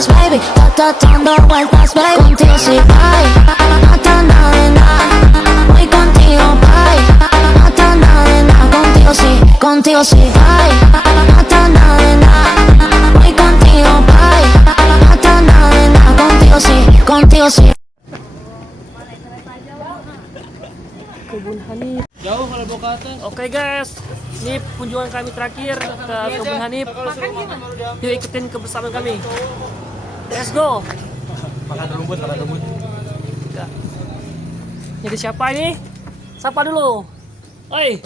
vueltas, baby, dando vueltas, baby. Contigo sí, ay, matando de nada. Voy contigo, ay, matando de nada. Contigo sí, ay, matando de nada. Voy contigo, ay, matando de nada. Contigo sí. Kebun Hanif. Jauh kalau bawa ke atas. Oke guys, ini kunjungan kami terakhir ke Kebun Hanif. Yuk ikutin kebersamaan kami. Let's go. Makan rumput. Jadi siapa ini? Sapa dulu. Oi.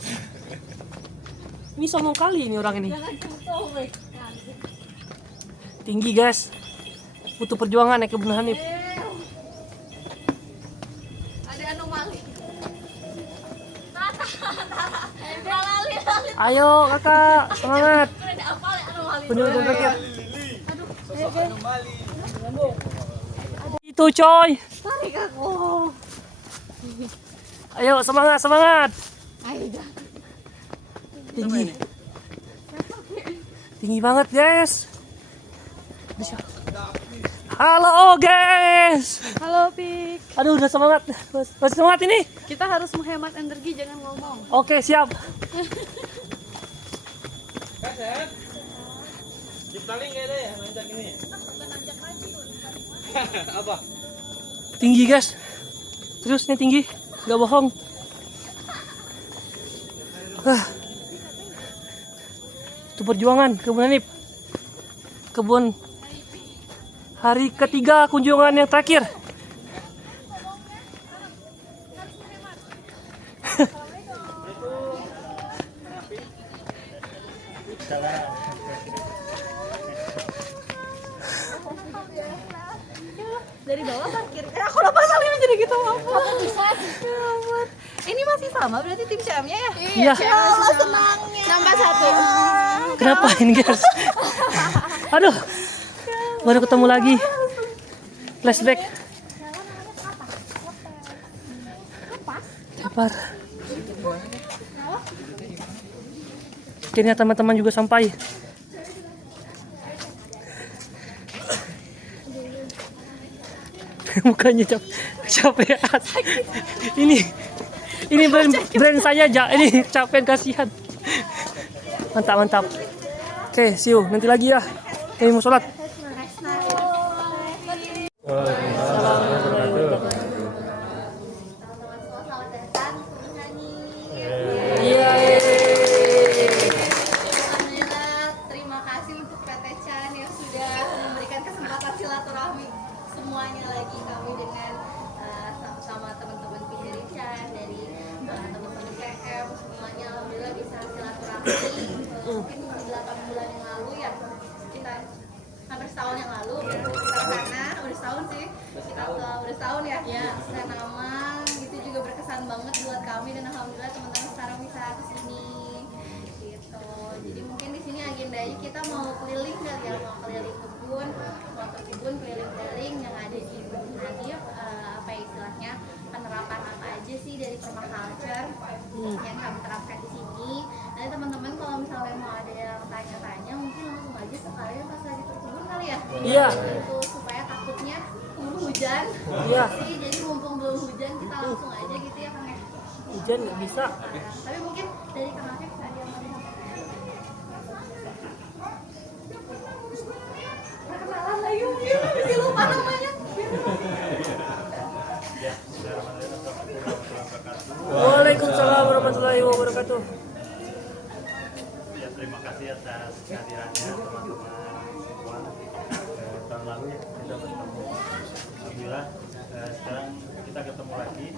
Ini sombong kali ini orang ini. Tinggi guys. Butuh perjuangan naik Kebun Hanif. Ada anomali. Ayo kakak, semangat. Kunjungan terakhir. Itu coy. Tarik aku. Ayo semangat. Ayo dah. Tinggi banget guys. Halo guys. Halo Pik. Aduh udah semangat. Masih semangat ini. Kita harus menghemat energi, jangan ngomong. Oke siap. Paling nggak ada ya nanjak ini. Apa? Tinggi guys. Terus nih tinggi. Gak bohong. Itu perjuangan Kebun Hanif. Kebun hari ketiga kunjungan yang terakhir. Dari bawah parkir. Aku lupa salin jadi gitu apa? Bisa. Ya ampun. Ini masih sama berarti tim CM-nya ya? Iya. Ya Allah senangnya. Nambah satu. Kenapa ini guys? Aduh. Baru ketemu lagi. Flashback. Sabar. Akhirnya teman-teman juga sampai. Mukanya capek. Ini brand saya aja. Ini capek kasihan. Mantap. Oke, see you nanti lagi ya. Kami mau sholat. Alhamdulillah, terima kasih untuk PT Chan yang sudah memberikan kesempatan silaturahmi semuanya lagi kami dengan sama teman-teman PJ Chan dari teman-teman PM semuanya. Alhamdulillah bisa silaturahmi. Mungkin 8 bulan yang lalu ya, kita hampir setahun yang lalu kita ke sana, udah setahun sih, udah setahun ya, saya nama itu juga berkesan banget buat kami dan alhamdulillah teman-teman sekarang bisa kesini gitu. Jadi mungkin di sini agendanya kita mau keliling kali ya, mau keliling kebun, mau ke kebun keliling-keliling yang ada di Kebun Hanif, apa ya istilahnya, penerapan apa aja sih dari permaculture yang kami terapkan di sini. Nanti teman-teman kalau misalnya mau ada yang tanya-tanya mungkin langsung aja sekalian pas lagi berkebun kali ya. Iya. Itu supaya takutnya hujan. Iya. Sih, jadi mumpung belum hujan kita langsung aja gitu ya Kang ya. Hujan nggak bisa. Tapi mungkin dari Kang Afif ada yang mau perkenalan lagi mungkin masih lupa namanya. Waalaikumsalam warahmatullahi wabarakatuh. Ya, terima kasih atas kehadirannya teman-teman semua. Tahun lalu kita bertemu, alhamdulillah sekarang kita ketemu lagi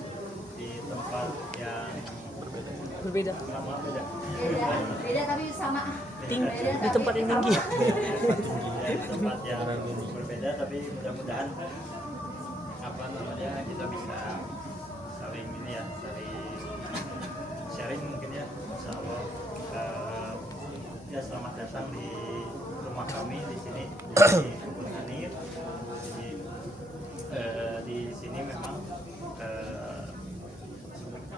di tempat yang Berbeda. sama beda. Beda tapi sama. Tinggi di tempat yang tinggi. Di tempat yang berbeda tapi mudah-mudahan kita bisa saling ini ya, saling sharing mungkin ya. Insya Allah ya selamat datang di rumah kami di sini di Kebun Hanif. Jadi di sini memang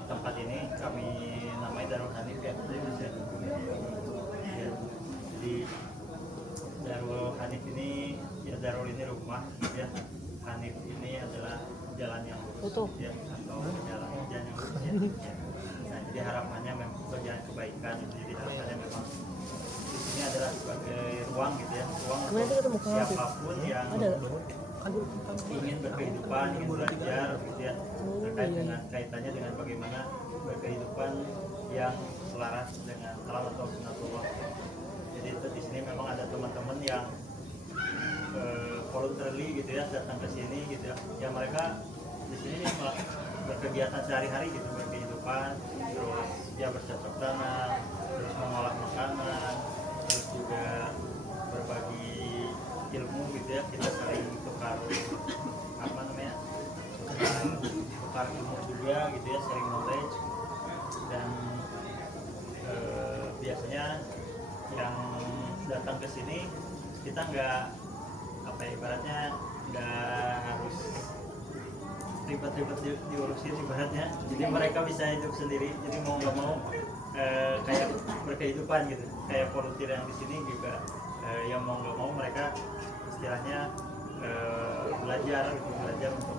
tempat ini kami namai Darul Hanif ya. Jadi Darul Hanif ini ya, Darul ini foto. ya, atau jalan hujan yang bersihin. Ya. Nah, jadi harapannya memang berjalan kebaikan. Jadi harapannya memang di sini adalah sebagai ruang gitu ya, ruang Kemarin untuk kita mau ke kafe. siapapun yang Ada. ingin berkehidupan, ingin belajar gitu ya, terkait dengan kaitannya dengan bagaimana berkehidupan yang selaras dengan alam atau sunatullah. Jadi itu di sini memang ada teman-teman yang voluntarily gitu ya datang ke sini gitu ya. Ya mereka di sini berkegiatan sehari-hari gitu, berkehidupan, terus ya bercocok tanam, terus mengolah makanan, terus juga berbagi ilmu gitu ya, kita saling tukar apa namanya, tukar ilmu juga gitu ya, sharing knowledge. Dan biasanya yang datang ke sini kita nggak apa ya, ibaratnya nggak harus ribet-ribet diurusin ibaratnya, jadi mereka bisa hidup sendiri, jadi mau nggak mau kayak berkehidupan gitu, kayak volunteer yang di sini juga yang mau nggak mau mereka istilahnya belajar gitu, belajar untuk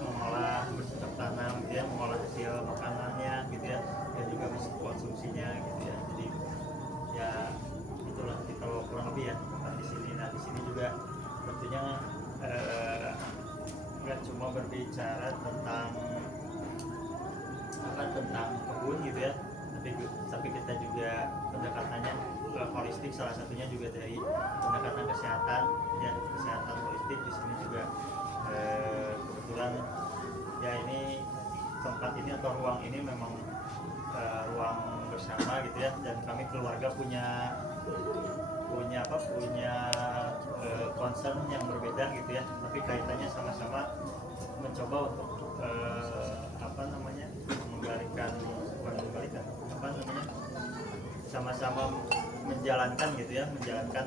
mengolah, bercocok tanam gitu ya, mengolah hasil makanannya gitu ya, dan juga bisa konsumsinya gitu ya. Jadi ya itulah kalau kurang lebih ya tempat di sini. Nah di sini juga tentunya nggak cuma berbicara tentang apa, tentang kebun gitu ya, tapi kita juga pendekatannya holistik, salah satunya juga dari pendekatan kesehatan ya, kesehatan holistik. Di sini juga kebetulan ya ini tempat ini atau ruang ini memang ruang bersama gitu ya, dan kami keluarga punya concern yang berbeda gitu ya, tapi kaitannya sama-sama mencoba untuk apa namanya, sama-sama menjalankan gitu ya, menjalankan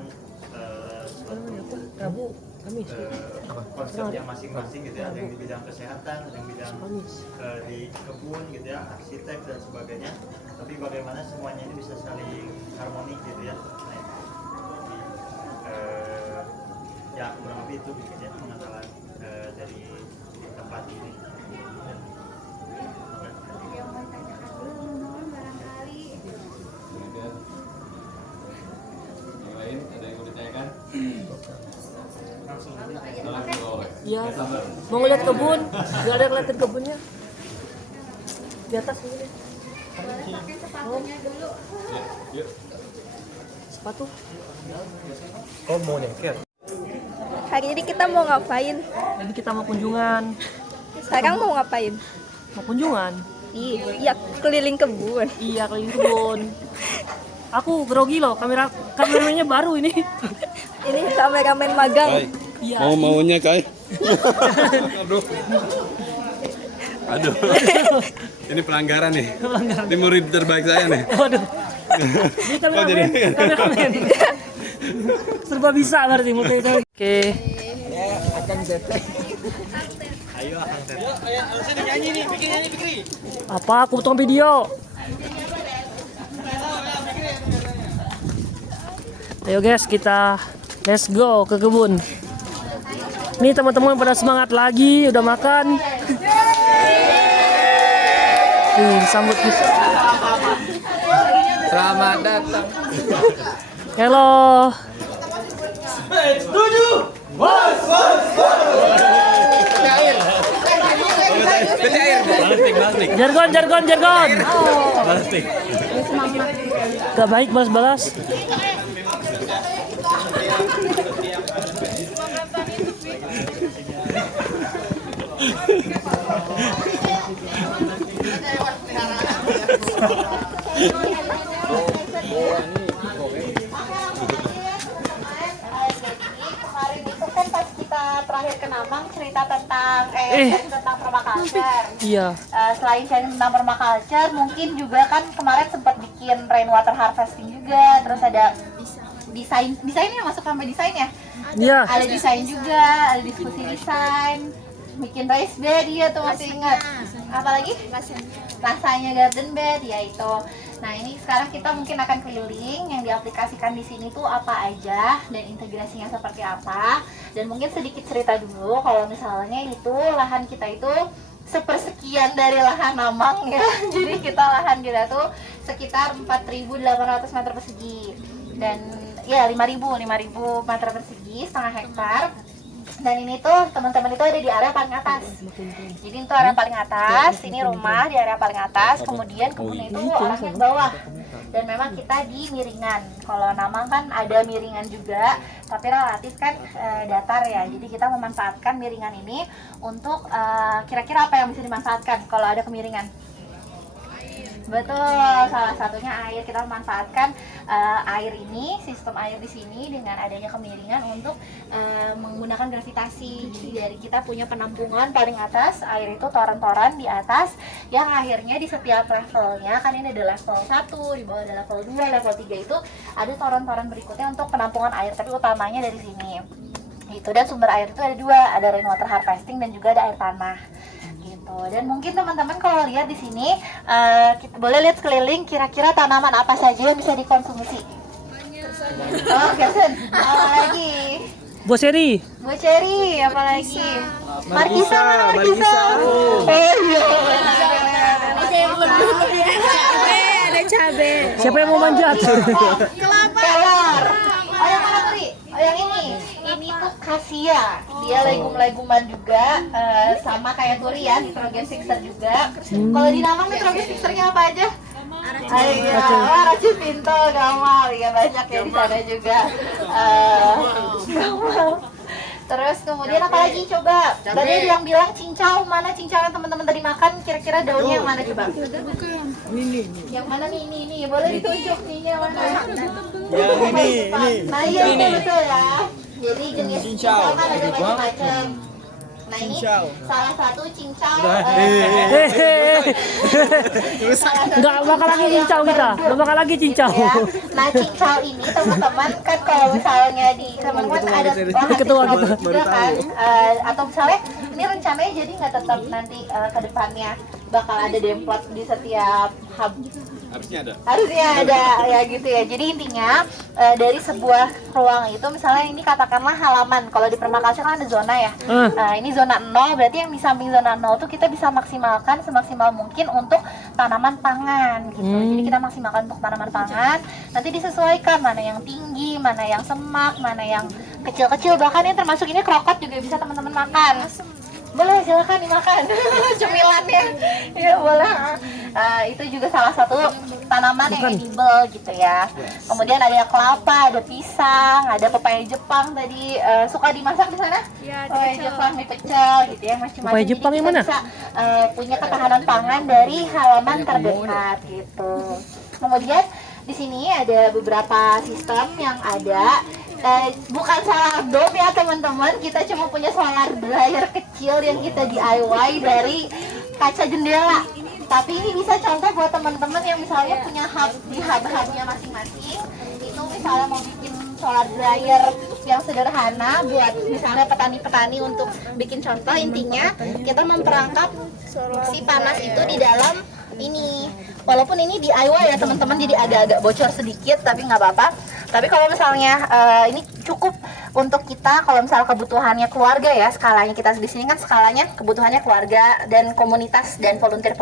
Rabu, Kamis. konsepnya masing-masing gitu ya, ada yang di bidang kesehatan, ada yang bidang di kebun gitu ya, arsitek dan sebagainya, tapi bagaimana semuanya ini bisa saling harmoni gitu ya. Nah, ya kurang lebih itu gitu ya pengenalan dari tempat ini. Yang mau ditanyakan dulu mohon barangkali. Yang lain ada yang mau ditanyakan? Langsung Iya. Mau ngeliat kebun? Gak ada kelihatan kebunnya. Di atas ini. Boleh pakai sepatunya dulu. Yuk. Sepatu. Oh mau nyengker? Hari ini kita mau ngapain? Jadi kita mau kunjungan. Sekarang mau ngapain? Mau kunjungan? Iya, keliling kebun. Iya, keliling kebun. Aku grogi loh, kameramennya baru ini. Ini kameramen magang. Iya. Maunya Kai? Aduh. Ini pelanggaran nih. Ini murid terbaik saya nih. Waduh. Ini kameramen. Serba bisa berarti multi. Oke. ayo Akang Tet. Harusnya nyanyi nih, bikin nyanyi Fikri. Apa? Aku potong video. Ayo guys, kita let's go ke kebun. Nih teman-teman pada semangat lagi, udah makan. Sambut kita. Selamat datang. Halo. Balastik. Jargon. Balastik. Gak baik balas-balas. Kemarin itu kan pas kita terakhir ke Namang cerita tentang tentang permaculture. Iya. Selain sharing tentang permaculture, mungkin juga kan kemarin sempat bikin rainwater harvesting juga, terus ada desainnya masuk sampai desain ya? Iya. Ada desain juga, ada diskusi desain, bikin raised bed ya tuh masih ingat. Apalagi? Rasanya garden bed ya itu. Nah ini sekarang kita mungkin akan keliling yang diaplikasikan di sini tuh apa aja dan integrasinya seperti apa. Dan mungkin sedikit cerita dulu kalau misalnya itu lahan kita itu sepersekian dari lahan Namang ya. Jadi lahan kita tuh sekitar 4.800 meter persegi dan ya 5.000 meter persegi, setengah hektar. Dan ini tuh teman-teman itu ada di area paling atas. Jadi itu area paling atas, ini rumah di area paling atas, kemudian kebun itu arahnya ke bawah. Dan memang kita di miringan. Kalau Namang kan ada miringan juga, tapi relatif kan datar ya. Jadi kita memanfaatkan miringan ini untuk kira-kira apa yang bisa dimanfaatkan kalau ada kemiringan. Betul, salah satunya air. Kita memanfaatkan air ini, sistem air di sini dengan adanya kemiringan untuk menggunakan gravitasi. Jadi dari kita punya penampungan paling atas, air itu toran-toran di atas, yang akhirnya di setiap levelnya, kan ini ada level 1, di bawah ada level 2, level 3 itu ada toran-toran berikutnya untuk penampungan air, tapi utamanya dari sini. Gitu. Dan sumber air itu ada dua, ada rainwater harvesting dan juga ada air tanah. Gitu. Dan mungkin teman-teman kalau lihat di sini kita boleh lihat sekeliling kira-kira tanaman apa saja yang bisa dikonsumsi. Oh, Gerson. Apa lagi? Buah ceri. Buah ceri, apa lagi? Markisa, mana Markisa? Oh iya. Ada cabe. Siapa yang mau manjat? Kelor. Oh yang mana Tri? Oh yang ini. Ini tuh kasia. Dia legum-leguman juga, sama kayak durian, nitrogen fixer juga. Kalau di Namang nitrogen fixernya apa aja? Racun pinto, gamal, ya banyak ya di sana juga. Gamal. Terus kemudian apa lagi coba? Tadi ada yang bilang cincau, mana cincau yang teman-teman tadi makan? Kira-kira daunnya yang mana coba? Yang mana nih? Ini boleh ditunjuk nih yang mana? Yang ini. Nah iya betul ya. Jadi jenis cincau kan ada macam-macam. Nah ini salah satu cincau. Nggak bakal lagi cincau kita. Nggak bakal lagi cincau. Ya. Nah cincau ini teman-teman kan kalau misalnya di teman-teman ada Ketua cincau kita. juga kan, atau misalnya ini rencananya jadi nggak tetap nanti ke depannya bakal ada demplot di setiap hub. Harusnya ada ya gitu ya. Jadi intinya dari sebuah ruang itu misalnya ini katakanlah halaman. Kalau di permaculture kan ada zona ya. Ini zona 0, berarti yang di samping zona 0 tuh kita bisa maksimalkan semaksimal mungkin untuk tanaman pangan gitu. Jadi kita maksimalkan untuk tanaman pangan. Nanti disesuaikan mana yang tinggi, mana yang semak, mana yang kecil-kecil, bahkan yang termasuk ini krokot juga bisa teman-teman makan. Boleh, silakan dimakan cemilannya ya boleh. Itu juga salah satu tanaman yang edible gitu ya. Kemudian ada kelapa, ada pisang, ada pepaya Jepang tadi suka dimasak di sana. Pepaya Jepang dipecel gitu ya, macam-macam. Pepaya Jepang yang mana? Bisa punya ketahanan pangan dari halaman terdekat gitu. Kemudian di sini ada beberapa sistem yang ada. Bukan solar dome ya teman-teman, kita cuma punya solar dryer kecil yang kita DIY dari kaca jendela. Tapi ini bisa contoh buat teman-teman yang misalnya punya hub di hub-hubnya masing-masing. Itu misalnya mau bikin solar dryer yang sederhana buat misalnya petani-petani untuk bikin contoh. Intinya kita memperangkap si panas itu di dalam ini. Walaupun ini DIY ya teman-teman, jadi agak-agak bocor sedikit tapi nggak apa-apa. Tapi kalau misalnya ini cukup untuk kita kalau misalnya kebutuhannya keluarga ya, skalanya kita di sini kan skalanya kebutuhannya keluarga dan komunitas dan volunteer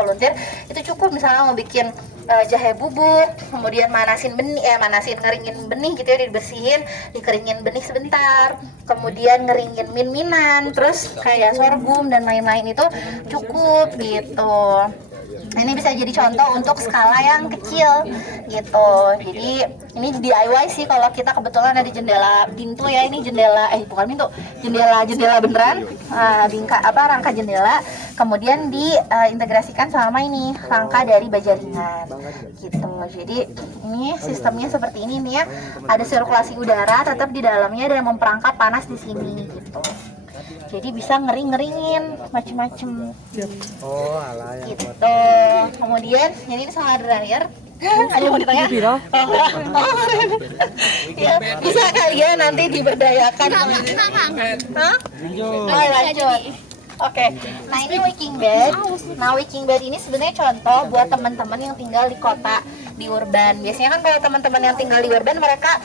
itu cukup. Misalnya mau bikin jahe bubuk, kemudian ngeringin benih gitu ya, dibersihin, dikeringin benih sebentar, kemudian ngeringin min-minan, terus kayak sorghum dan lain-lain itu cukup gitu. Nah, ini bisa jadi contoh untuk skala yang kecil gitu. Jadi ini DIY sih kalau kita kebetulan ada jendela pintu ya, ini jendela bukan pintu, jendela beneran, rangka jendela, kemudian diintegrasikan sama ini rangka dari baja ringan gitu. Jadi ini sistemnya seperti ini nih ya, ada sirkulasi udara tetap di dalamnya dan memperangkap panas di sini gitu. Jadi bisa ngering-ngeringin macem-macem. Oh, alah ya. Gitu. Kemudian ini solar dryer. Ada yang mau ditanya? Ya, bisa kali ya nanti diberdayakan. Hah? Oh, lanjut. Oke, nah ini wicking bed. Nah wicking bed ini sebenarnya contoh buat teman-teman yang tinggal di kota, di urban. Biasanya kan kalau teman-teman yang tinggal di urban, mereka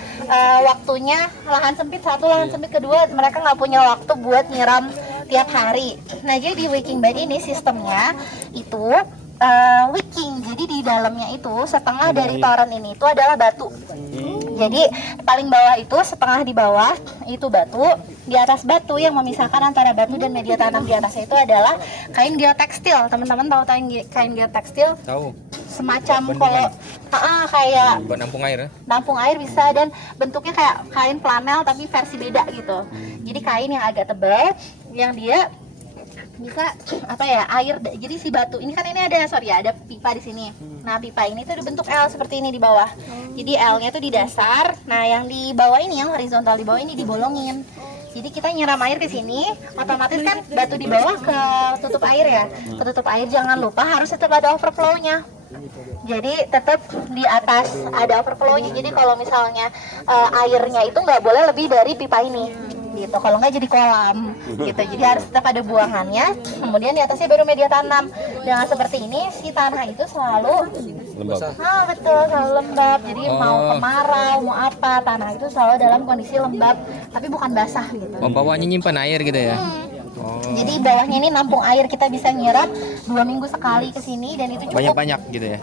waktunya lahan sempit satu, lahan sempit kedua, mereka nggak punya waktu buat nyiram tiap hari. Nah, jadi di wicking bed ini sistemnya itu wicking. Jadi di dalamnya itu setengah dari toren ini itu adalah batu. Jadi paling bawah itu setengah di bawah itu batu, di atas batu yang memisahkan antara batu dan media tanam di atasnya itu adalah kain geotekstil. Teman-teman tahu kain geotekstil? Tahu. Semacam kalau kayak Buat nampung air ya? nampung air bisa, dan bentuknya kayak kain flanel tapi versi beda gitu. Jadi kain yang agak tebal yang dia bisa air. Jadi si batu ini kan ini ada pipa di sini. Nah, pipa ini tuh dibentuk L seperti ini di bawah. Jadi L-nya tuh di dasar. Nah, yang di bawah ini, yang horizontal di bawah ini dibolongin. Jadi kita nyiram air ke sini, otomatis kan batu di bawah ke tutup air ya. Ketutup air, jangan lupa harus tetap ada overflow-nya. Jadi tetap di atas ada overflow-nya. Jadi kalau misalnya airnya itu nggak boleh lebih dari pipa ini. Gitu, kalau nggak jadi kolam gitu, jadi harus tetap ada buangannya, kemudian di atasnya baru media tanam. Dengan seperti ini si tanah itu selalu Lembab. betul, selalu lembab. Jadi mau kemarau mau apa, tanah itu selalu dalam kondisi lembab tapi bukan basah gitu. Bawahnya nyimpan air gitu ya? Jadi bawahnya ini nampung air, kita bisa nyerap 2 minggu sekali ke sini dan itu cukup. Banyak gitu ya?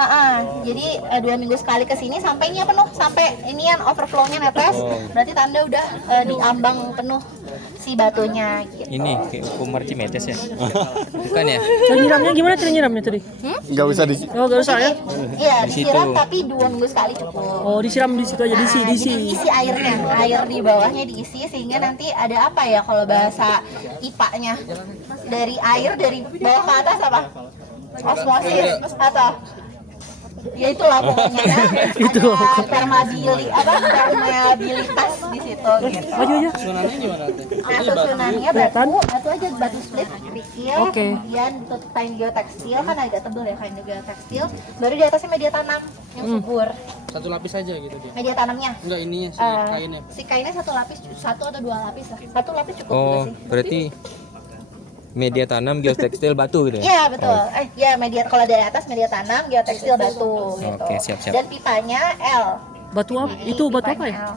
Jadi 2 minggu sekali ke sini sampainya penuh, sampai inian overflow-nya netes. Berarti tanda udah diambang penuh si batunya gitu. Ini kayak hukum Archimedes ya? Bukan ya? Cara nyiramnya gimana cara nyiramnya tadi? Nggak usah di Oh, gak usah ya? Iya, Di situ. disiram tapi 2 minggu sekali cukup. Oh, disiram di situ aja, diisi. Jadi isi airnya, air di bawahnya diisi sehingga nanti ada apa ya kalau bahasa IPA-nya, dari air dari bawah ke atas apa? Osmosis atau ya itulah pokoknya ya. Itu. Ada permeabilitas di situ gitu. Maju aja. Nah, susunannya batu aja, batu split, kerikil, Oke. kemudian ditutup kain geotekstil, kan agak tebal ya kain geotekstil, baru di atasnya media tanam yang subur. Satu lapis aja gitu dia. Media tanamnya Enggak ininya si kainnya. si kainnya 1 lapis, 1 atau 2 lapis lah. 1 lapis cukup juga Oh, sih. berarti media tanam, geotekstil, batu gitu ya? Iya betul. Media, kalau dari atas media tanam, geotekstil, batu gitu. Oke, siap-siap. Dan pipanya L. Batu apa? Jadi Itu batu apa pipanya ya? L.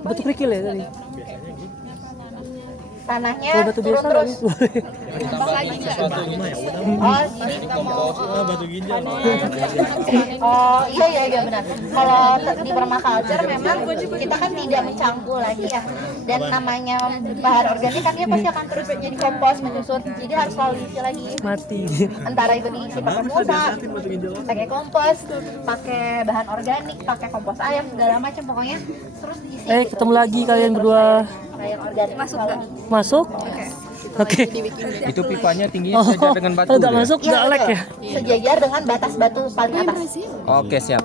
Batu kerikil ya tadi? Tanahnya Kalau batu turun biasa terus. Oh, ini Batu ginjal. Oh iya benar. Kalau di permaculture memang kita kan tidak mencangkul lagi ya. Dan namanya bahan organik kan dia pasti akan terus jadi kompos, menyusut. Jadi harus selalu diisi lagi. Mati. Antara itu diisi pakai mulsa, pakai kompos, pakai bahan organik, pakai kompos ayam segala macam, pokoknya terus diisi. Ketemu lagi kalian berdua. Yang organik masuk nggak? Masuk? Oke. Itu pipanya tingginya sejajar dengan batu Kalau nggak ya? masuk, nggak elek ya? Sejajar dengan batas batu paling atas. Oke, siap.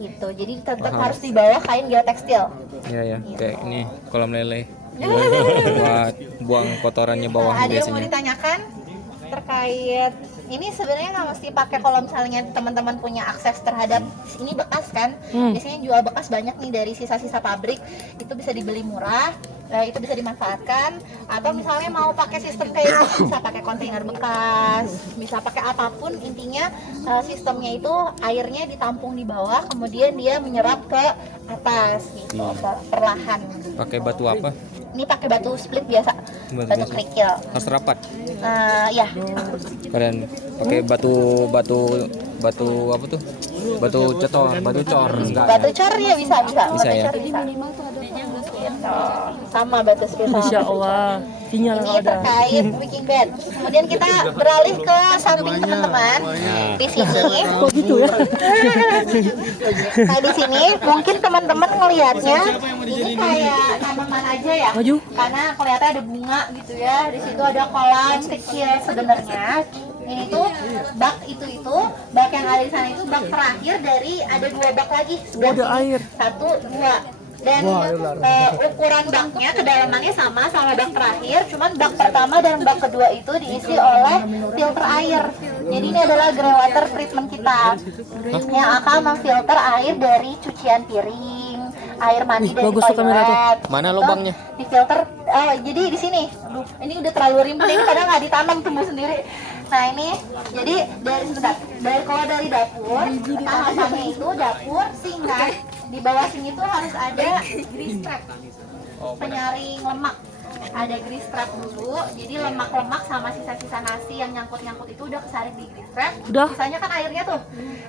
Gitu. Jadi tetap harus di bawah kain geotekstil. Iya ya, kayak ini kolam lele. Buat buang kotorannya bawah Ada yang mau biasanya. ditanyakan terkait ini? Sebenarnya nggak mesti pakai kalau misalnya teman-teman punya akses terhadap ini bekas kan. Biasanya jual bekas banyak nih dari sisa-sisa pabrik, itu bisa dibeli murah, itu bisa dimanfaatkan. Atau misalnya mau pakai sistem kayak ini, bisa pakai kontainer bekas, bisa pakai apapun, intinya sistemnya itu airnya ditampung di bawah, kemudian dia menyerap ke atas gitu, perlahan. Pakai batu apa? Ini pakai batu split biasa, Batu batu biasa. kerikil. Harus rapat. Ya, Kalian pakai batu apa tuh? Batu cor enggak batu ya? cor ya bisa. Bisa Batu ya? cor bisa. Gitu. Sama batu split. Insya Allah. Sinyal Ini kalau ada. terkait wicking bed. Kemudian kita beralih ke samping teman-teman. Di sini, Kok gitu ya? nah di sini mungkin teman-teman ngelihatnya ini kayak tanaman aja ya. Maju. Karena kelihatan ada bunga gitu ya. Di situ ada kolam kecil sebenarnya. Ini tuh bak itu bak yang ada di sana itu bak terakhir dari ada 2 bak lagi. Ada air. 1, 2. Dan ukuran baknya kedalamannya sama bak terakhir, cuman bak pertama dan bak kedua itu diisi oleh filter air. Jadi ini adalah grey water treatment kita yang akan memfilter air dari cucian piring, air mandi dari bagus tuh kamera tuh. toilet. Mana Itu lubangnya? Difilter. Jadi di sini. Aduh, ini udah terlalu rimbun, ini kadang nggak ditanam tumbuh sendiri. Nah ini, jadi kalau dari dapur, tahapannya itu dapur, singgah. Di bawah sini tuh harus ada grease trap, penyaring lemak. ada grease trap dulu. Jadi lemak-lemak sama sisa-sisa nasi yang nyangkut-nyangkut itu udah kesaring di grease trap. Udah. Sisanya kan airnya tuh.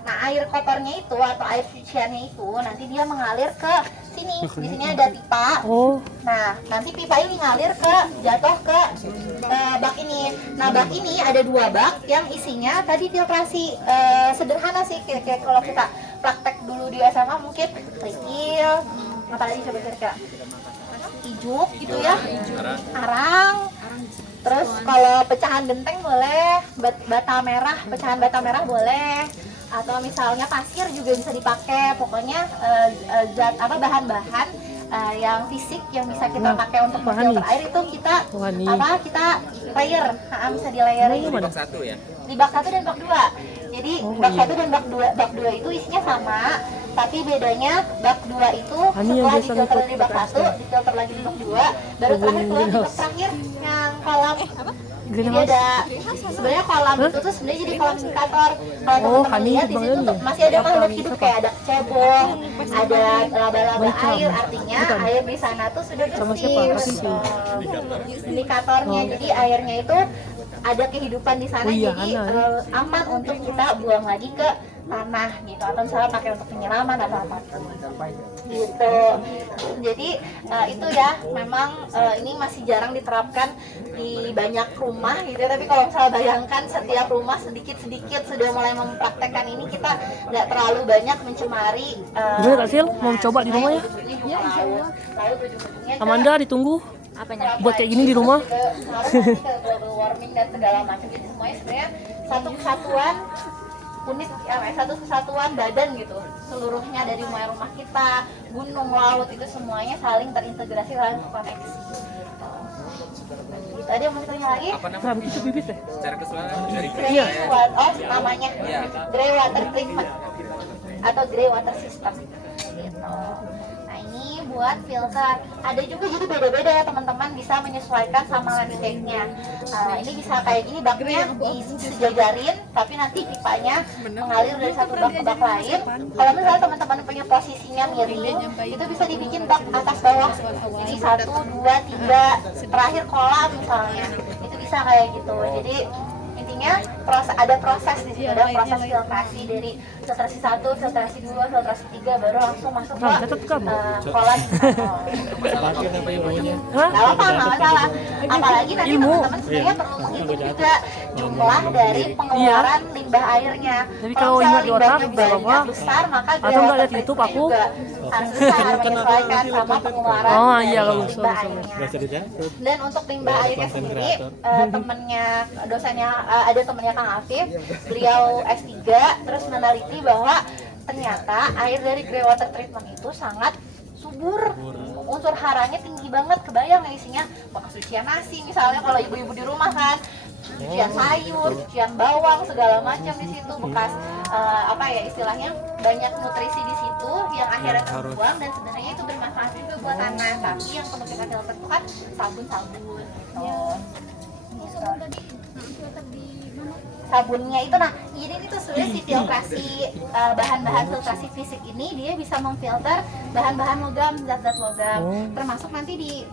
Nah, air kotornya itu atau air cuciannya itu nanti dia mengalir ke sini. Di sini ada pipa. Oh, Nah, nanti pipa ini ngalir ke jatuh ke bak ini. Nah, bak ini ada 2 bak yang isinya tadi filtrasi sederhana sih kayak kalau kita praktek dulu di SMA mungkin kerikil, apalagi coba kira-kira ijuk gitu ya, arang. Terus kalau pecahan genteng boleh, bata merah, pecahan bata merah boleh. Atau misalnya pasir juga bisa dipakai. Pokoknya zat apa bahan-bahan yang fisik yang bisa kita pakai untuk memfilter air itu kita kita layer, bisa di layerin. Ini bak 1 ya? Di bak 1 dan bak 2. Jadi bak 1 dan bak 2 itu isinya sama, tapi bedanya bak 2 itu setelah difilter dari bak 1, difilter lagi di bak 2, baru terakhir keluar di bak terakhir yang kolam. Jadi ada sebenarnya kolam itu tuh sebenarnya jadi kolam indikator. Kalau teman-teman lihat di situ tuh masih ada makhluk hidup kayak ada cebong, ada laba-laba air, artinya air di sana tuh sudah bersih. Indikatornya, jadi airnya itu ada kehidupan di sana, jadi aman untuk kita buang lagi ke tanah gitu, atau misalnya pakai untuk penyiraman atau apa gitu. Jadi itu ya memang ini masih jarang diterapkan di banyak rumah gitu ya. Tapi kalau misalnya bayangkan setiap rumah sedikit-sedikit sudah mulai mempraktekkan ini, kita nggak terlalu banyak mencemari. gimana Kak Sil? Mau coba di rumah ya? Iya, lalu ujung-ujungnya Amanda ditunggu buat kayak gini di rumah. global warming dan segala macam. Jadi semuanya sebenarnya satu kesatuan unit, satu kesatuan badan gitu. Seluruhnya dari rumah kita, gunung, laut itu semuanya saling terintegrasi, saling terkoneksi. Gitu. Ada yang mau ditanya lagi? Apa namanya? Itu bibit ya? Secara keseluruhan dari Grey water, namanya grey water treatment atau grey water system gitu. Nah, ini buat filter. Ada juga jadi beda-beda ya teman-teman, bisa menyesuaikan sama landscape-nya. Ini bisa kayak gini, baknya disejajarin, tapi nanti pipanya mengalir dari satu bak ke bak lain. Kalau misalnya teman-teman punya posisinya miring, itu bisa dibikin bak atas bawah. Jadi 1, 2, 3, terakhir kolam misalnya. Itu bisa kayak gitu. Jadi intinya ada proses di sini, ada proses filtrasi dari filtrasi 1, filtrasi 2, filtrasi 3, baru langsung masuk ke kolam. Nggak apa, nggak masalah. Apalagi nanti teman-teman sebenarnya perlu menghitung juga jumlah dari pengeluaran limbah airnya. Jadi kalau ingat di otak, banyak besar, maka atau nggak lihat YouTube aku harus menyesuaikan sama pengeluaran limbah airnya. Dan untuk limbah airnya sendiri, temennya dosennya ada temennya Kang Afif, beliau S3 terus meneliti bahwa ternyata air dari grey water treatment itu sangat subur, unsur haranya tinggi banget. Kebayang isinya bekas cucian nasi misalnya, kalau ibu-ibu di rumah kan, cucian sayur, cucian bawang, segala macam di situ, bekas apa ya istilahnya, banyak nutrisi di situ yang akhirnya terbuang, dan sebenarnya itu bermanfaat juga buat tanah. Tapi yang perlu kita filter itu kan sabun-sabun gitu. Sabunnya itu, nah ini tuh sebenarnya si filtrasi bahan-bahan filtrasi fisik ini dia bisa memfilter bahan-bahan logam, zat-zat logam. Termasuk nanti di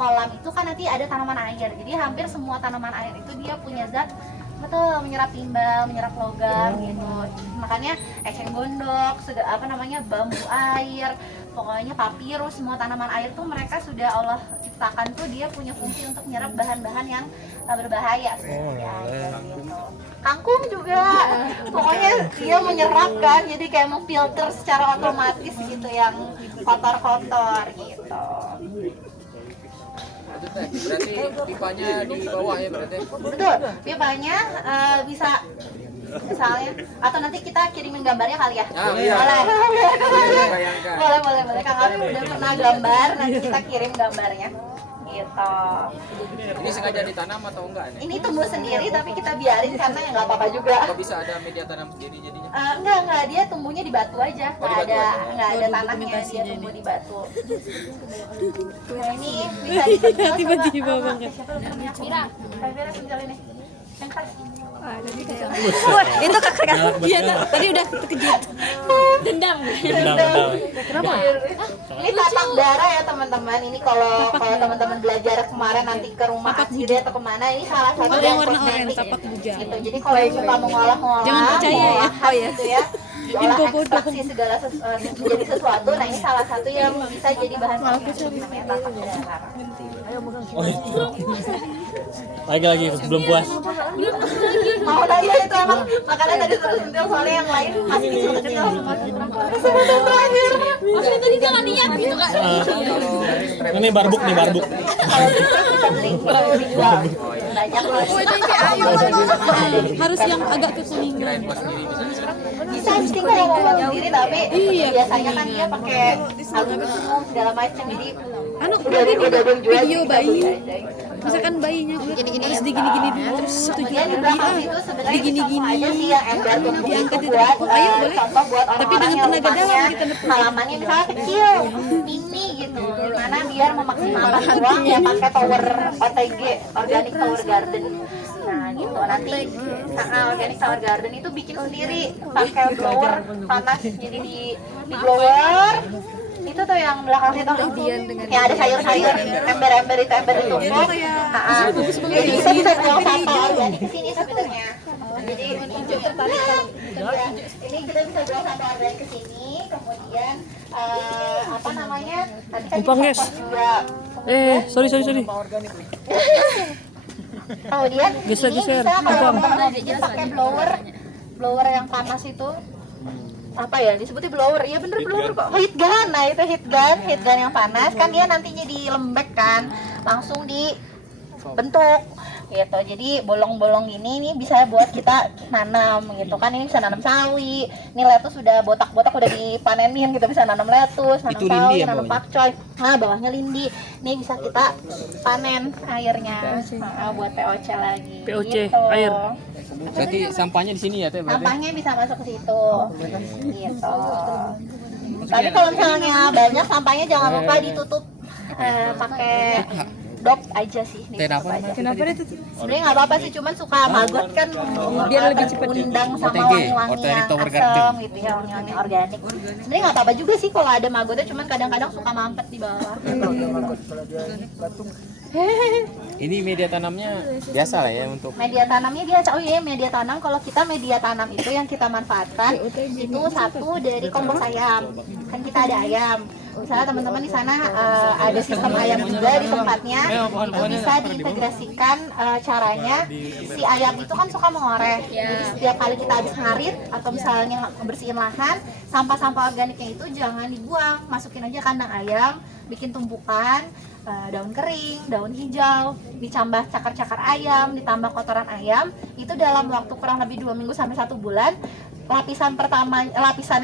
kolam itu kan nanti ada tanaman air, jadi hampir semua tanaman air itu dia punya zat betul menyerap timbal, menyerap logam gitu. Makanya eceng gondok, bambu air, pokoknya papirus, semua tanaman air tuh mereka sudah Allah ciptakan tuh dia punya fungsi untuk menyerap bahan-bahan yang berbahaya. Kangkung juga, pokoknya dia menyerap kan, jadi kayak memfilter secara otomatis gitu yang kotor-kotor gitu. Berarti pipanya di bawah ya berarti? Betul, pipanya bisa misalnya, atau nanti kita kirimin gambarnya kali ya? Boleh. Kang Afif udah pernah gambar, nanti kita kirim gambarnya. Gitu. Ini sengaja ditanam atau enggak? Ini tumbuh sendiri tapi kita biarin karena ya nggak apa-apa juga. Apa bisa ada media tanam sendiri jadinya? Enggak, dia tumbuhnya di batu aja, nggak ada tanahnya, dia tumbuh di batu. Nah ini bisa dibentuk tiba-tiba banget. Mira, senjol ini. Wah, itu kakak. Iya, tadi udah terkejut. Dendam. Ini tapak darah ya teman-teman. Ini kalau teman-teman belajar kemarin nanti ke rumah Atside atau kemana, ini salah satu yang yang warna oranye, kosmetik tapak buja. gitu. Jadi kalau yang suka mengolah-ngolah, Jangan percaya ya. mengolahan gitu ya, diolah ekstraksi segala menjadi sesuatu. Nah ini salah satu yang bisa jadi bahan kosmetik namanya tapak darah. Lagi belum puas. Mau nanya itu emang makanan tadi terus sentil, soalnya yang lain masih kecil-kecil. Kesempatan terakhir. Maksudnya tadi jangan niat gitu Kak. Ini barbuk nih, barbuk. Kalau bisa beli dijual. Banyak loh. Harus yang agak kekuningan. Bisa sih kalau ngomong sendiri, tapi biasanya kan dia pakai aluminium segala macam, jadi Udah video bayi. Misalkan bayinya harus digini-gini dulu, terus kemudian di belakang itu sebenarnya digini-gini. aja sih yang ember tubuh Diangkat itu itu buat ayo boleh. contoh buat Tapi orang-orang dengan yang tenaga dalam rumahnya kita nepuk. halamannya misalnya kecil, mini gitu, gimana biar memaksimalkan ruang ya pakai tower OTG, organic tower garden. Nah gitu nanti organic tower garden itu bikin sendiri pakai blower panas, jadi di blower itu tuh yang belakang situ yang ada sayur-sayur, ember-ember itu tumpuk. Jadi kita bisa buang sampah organik ke sini sebenarnya. Jadi ini kita bisa buang sampah organik ke sini, kemudian apa namanya? Tadi kan Numpang, guys. juga. Sorry. Kemudian Geser. ini bisa kalau teman-teman pakai blower yang panas itu, apa ya disebutnya blower, iya bener blower kok, heat gun. Nah itu heat gun yang panas kan, dia nanti jadi lembek kan, langsung dibentuk gitu. Jadi bolong-bolong ini bisa buat kita nanam gitu kan. Ini bisa nanam sawi, ini lettuce sudah botak-botak udah dipanenin, kita bisa nanam lettuce, nanam sawi, nanam pakcoy. Nah bawahnya lindi, ini bisa kita panen airnya buat POC lagi. POC, gitu. air. Berarti sampahnya di sini ya Teh? Sampahnya bisa masuk ke situ gitu. Tapi kalau misalnya banyak sampahnya jangan lupa ditutup pakai dop aja sih. Kenapa ditutup? Sebenarnya nggak apa-apa sih, cuman suka maggot kan biar lebih cepat undang sama OTG, wangi-wangi Organic yang Tower asam Garden. gitu ya, wangi-wangi organik. Sebenarnya nggak apa-apa juga sih kalau ada maggotnya, cuman kadang-kadang suka mampet di bawah. Ini media tanamnya biasa lah ya untuk Media tanamnya biasa. Oh iya, media tanam kalau kita media tanam itu yang kita manfaatkan itu satu dari kompos ayam. Kan kita ada ayam. Misalnya teman-teman di sana ada sistem ayam juga di tempatnya. Itu bisa diintegrasikan caranya. Si ayam itu kan suka mengoreh. Jadi setiap kali kita habis ngarit atau misalnya ngebersihin lahan, sampah-sampah organiknya itu jangan dibuang, masukin aja kandang ayam, bikin tumpukan daun kering, daun hijau, ditambah cakar-cakar ayam, ditambah kotoran ayam. Itu dalam waktu kurang lebih 2 minggu sampai 1 bulan, lapisan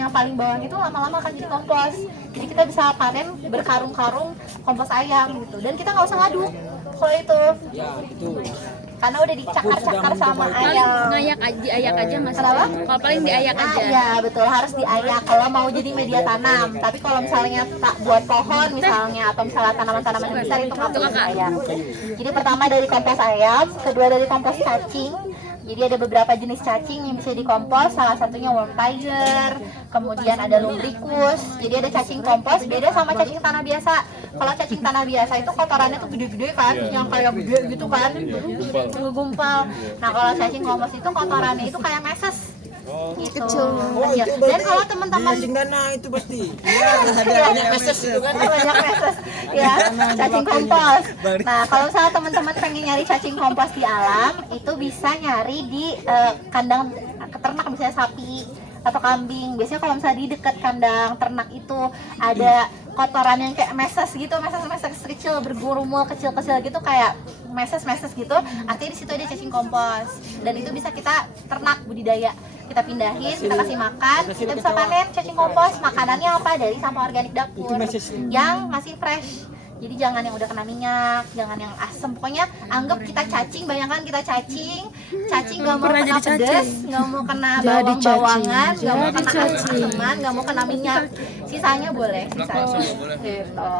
yang paling bawah itu lama-lama akan jadi kompos. Jadi kita bisa panen berkarung-karung kompos ayam gitu, dan kita nggak usah ngaduk kalau itu. Karena udah dicakar-cakar sama ayam. Diayak aja Mas. Kenapa? Kalau paling diayak aja. Iya betul, harus diayak kalau mau jadi media tanam. Tapi kalau misalnya tak buat pohon misalnya, atau misalnya tanaman-tanaman yang besar, itu nggak boleh diayak. Jadi pertama dari kompos ayam, kedua dari kompos cacing. Jadi ada beberapa jenis cacing yang bisa dikompos, salah satunya worm tiger, kemudian ada lumbricus. Jadi ada cacing kompos, beda sama cacing tanah biasa. Kalau cacing tanah biasa itu kotorannya tuh gede-gede kan, yang kayak gede gitu kan, ngegumpal. Nah kalau cacing kompos itu kotorannya itu kayak meses. Gitu. Ya. Dan kalau teman-teman itu pasti. banyak meses itu kan, banyak meses ya, cacing kompos. Nah kalau misalnya teman-teman pengen nyari cacing kompos di alam, itu bisa nyari di kandang ternak, misalnya sapi atau kambing. Biasanya kalau misalnya di dekat kandang ternak itu ada kotoran yang kayak meses gitu, meses kecil bergurumul kecil-kecil gitu, kayak meses gitu, artinya di situ ada cacing kompos. Dan itu bisa kita ternak, budidaya, kita pindahin, kita kasih makan, kita bisa panen cacing kompos. Makanannya apa? Dari sampah organik dapur yang masih fresh Jadi jangan yang udah kena minyak, jangan yang asem. Pokoknya anggap kita cacing, bayangkan kita cacing nggak mau kena pedas, nggak mau kena bawang-bawangan, nggak mau kena asam-asaman, nggak mau kena minyak. Sisanya boleh, sisanya. Gitu.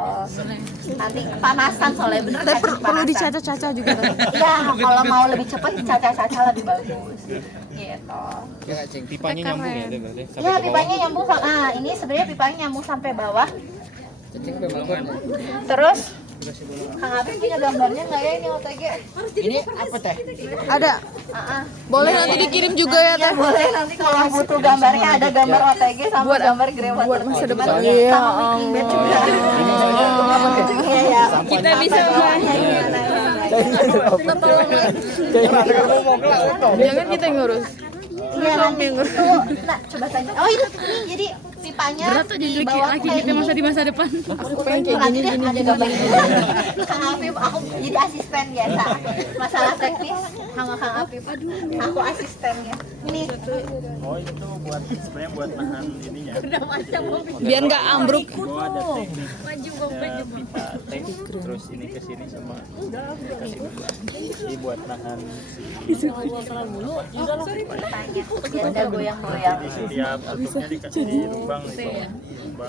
Nanti kepanasan soalnya bener. Perlu dicaca-caca juga kan? Iya, kalau mau lebih cepat caca-caca lebih bagus. Gitu. Pipanya nyambung ya, berarti. Iya, pipanya nyambung. Ini sebenarnya pipanya nyambung sampai bawah. Terus Kang Abi punya gambarnya nggak ya ini OTG? Ini apa teh? Ada. Boleh nanti dikirim juga ya teh. Boleh nanti kalau butuh gambarnya ada gambar OTG sama gambar grewat. Buat masa depan. Iya. Iya. Kita bisa jangan kita yang ngurus. Iya, nanti itu. Nah, coba tanya. Oh, itu nih, jadi pipanya di bawah kayak gini. di masa depan. Aku pengen kayak gini ada gambarnya. Kang Afif, aku jadi asisten biasa. Masalah teknis sama Kang Afif. Aku asistennya. Ini Oh itu buat sebenarnya buat nahan ininya. Biar nggak ambruk. Oh ada teknik. Ada pipa tank terus ini ke sini sama kasih buka. Jadi buat nahan biar ada goyang-goyang. di setiap tutupnya dikasih di lubang di bawah.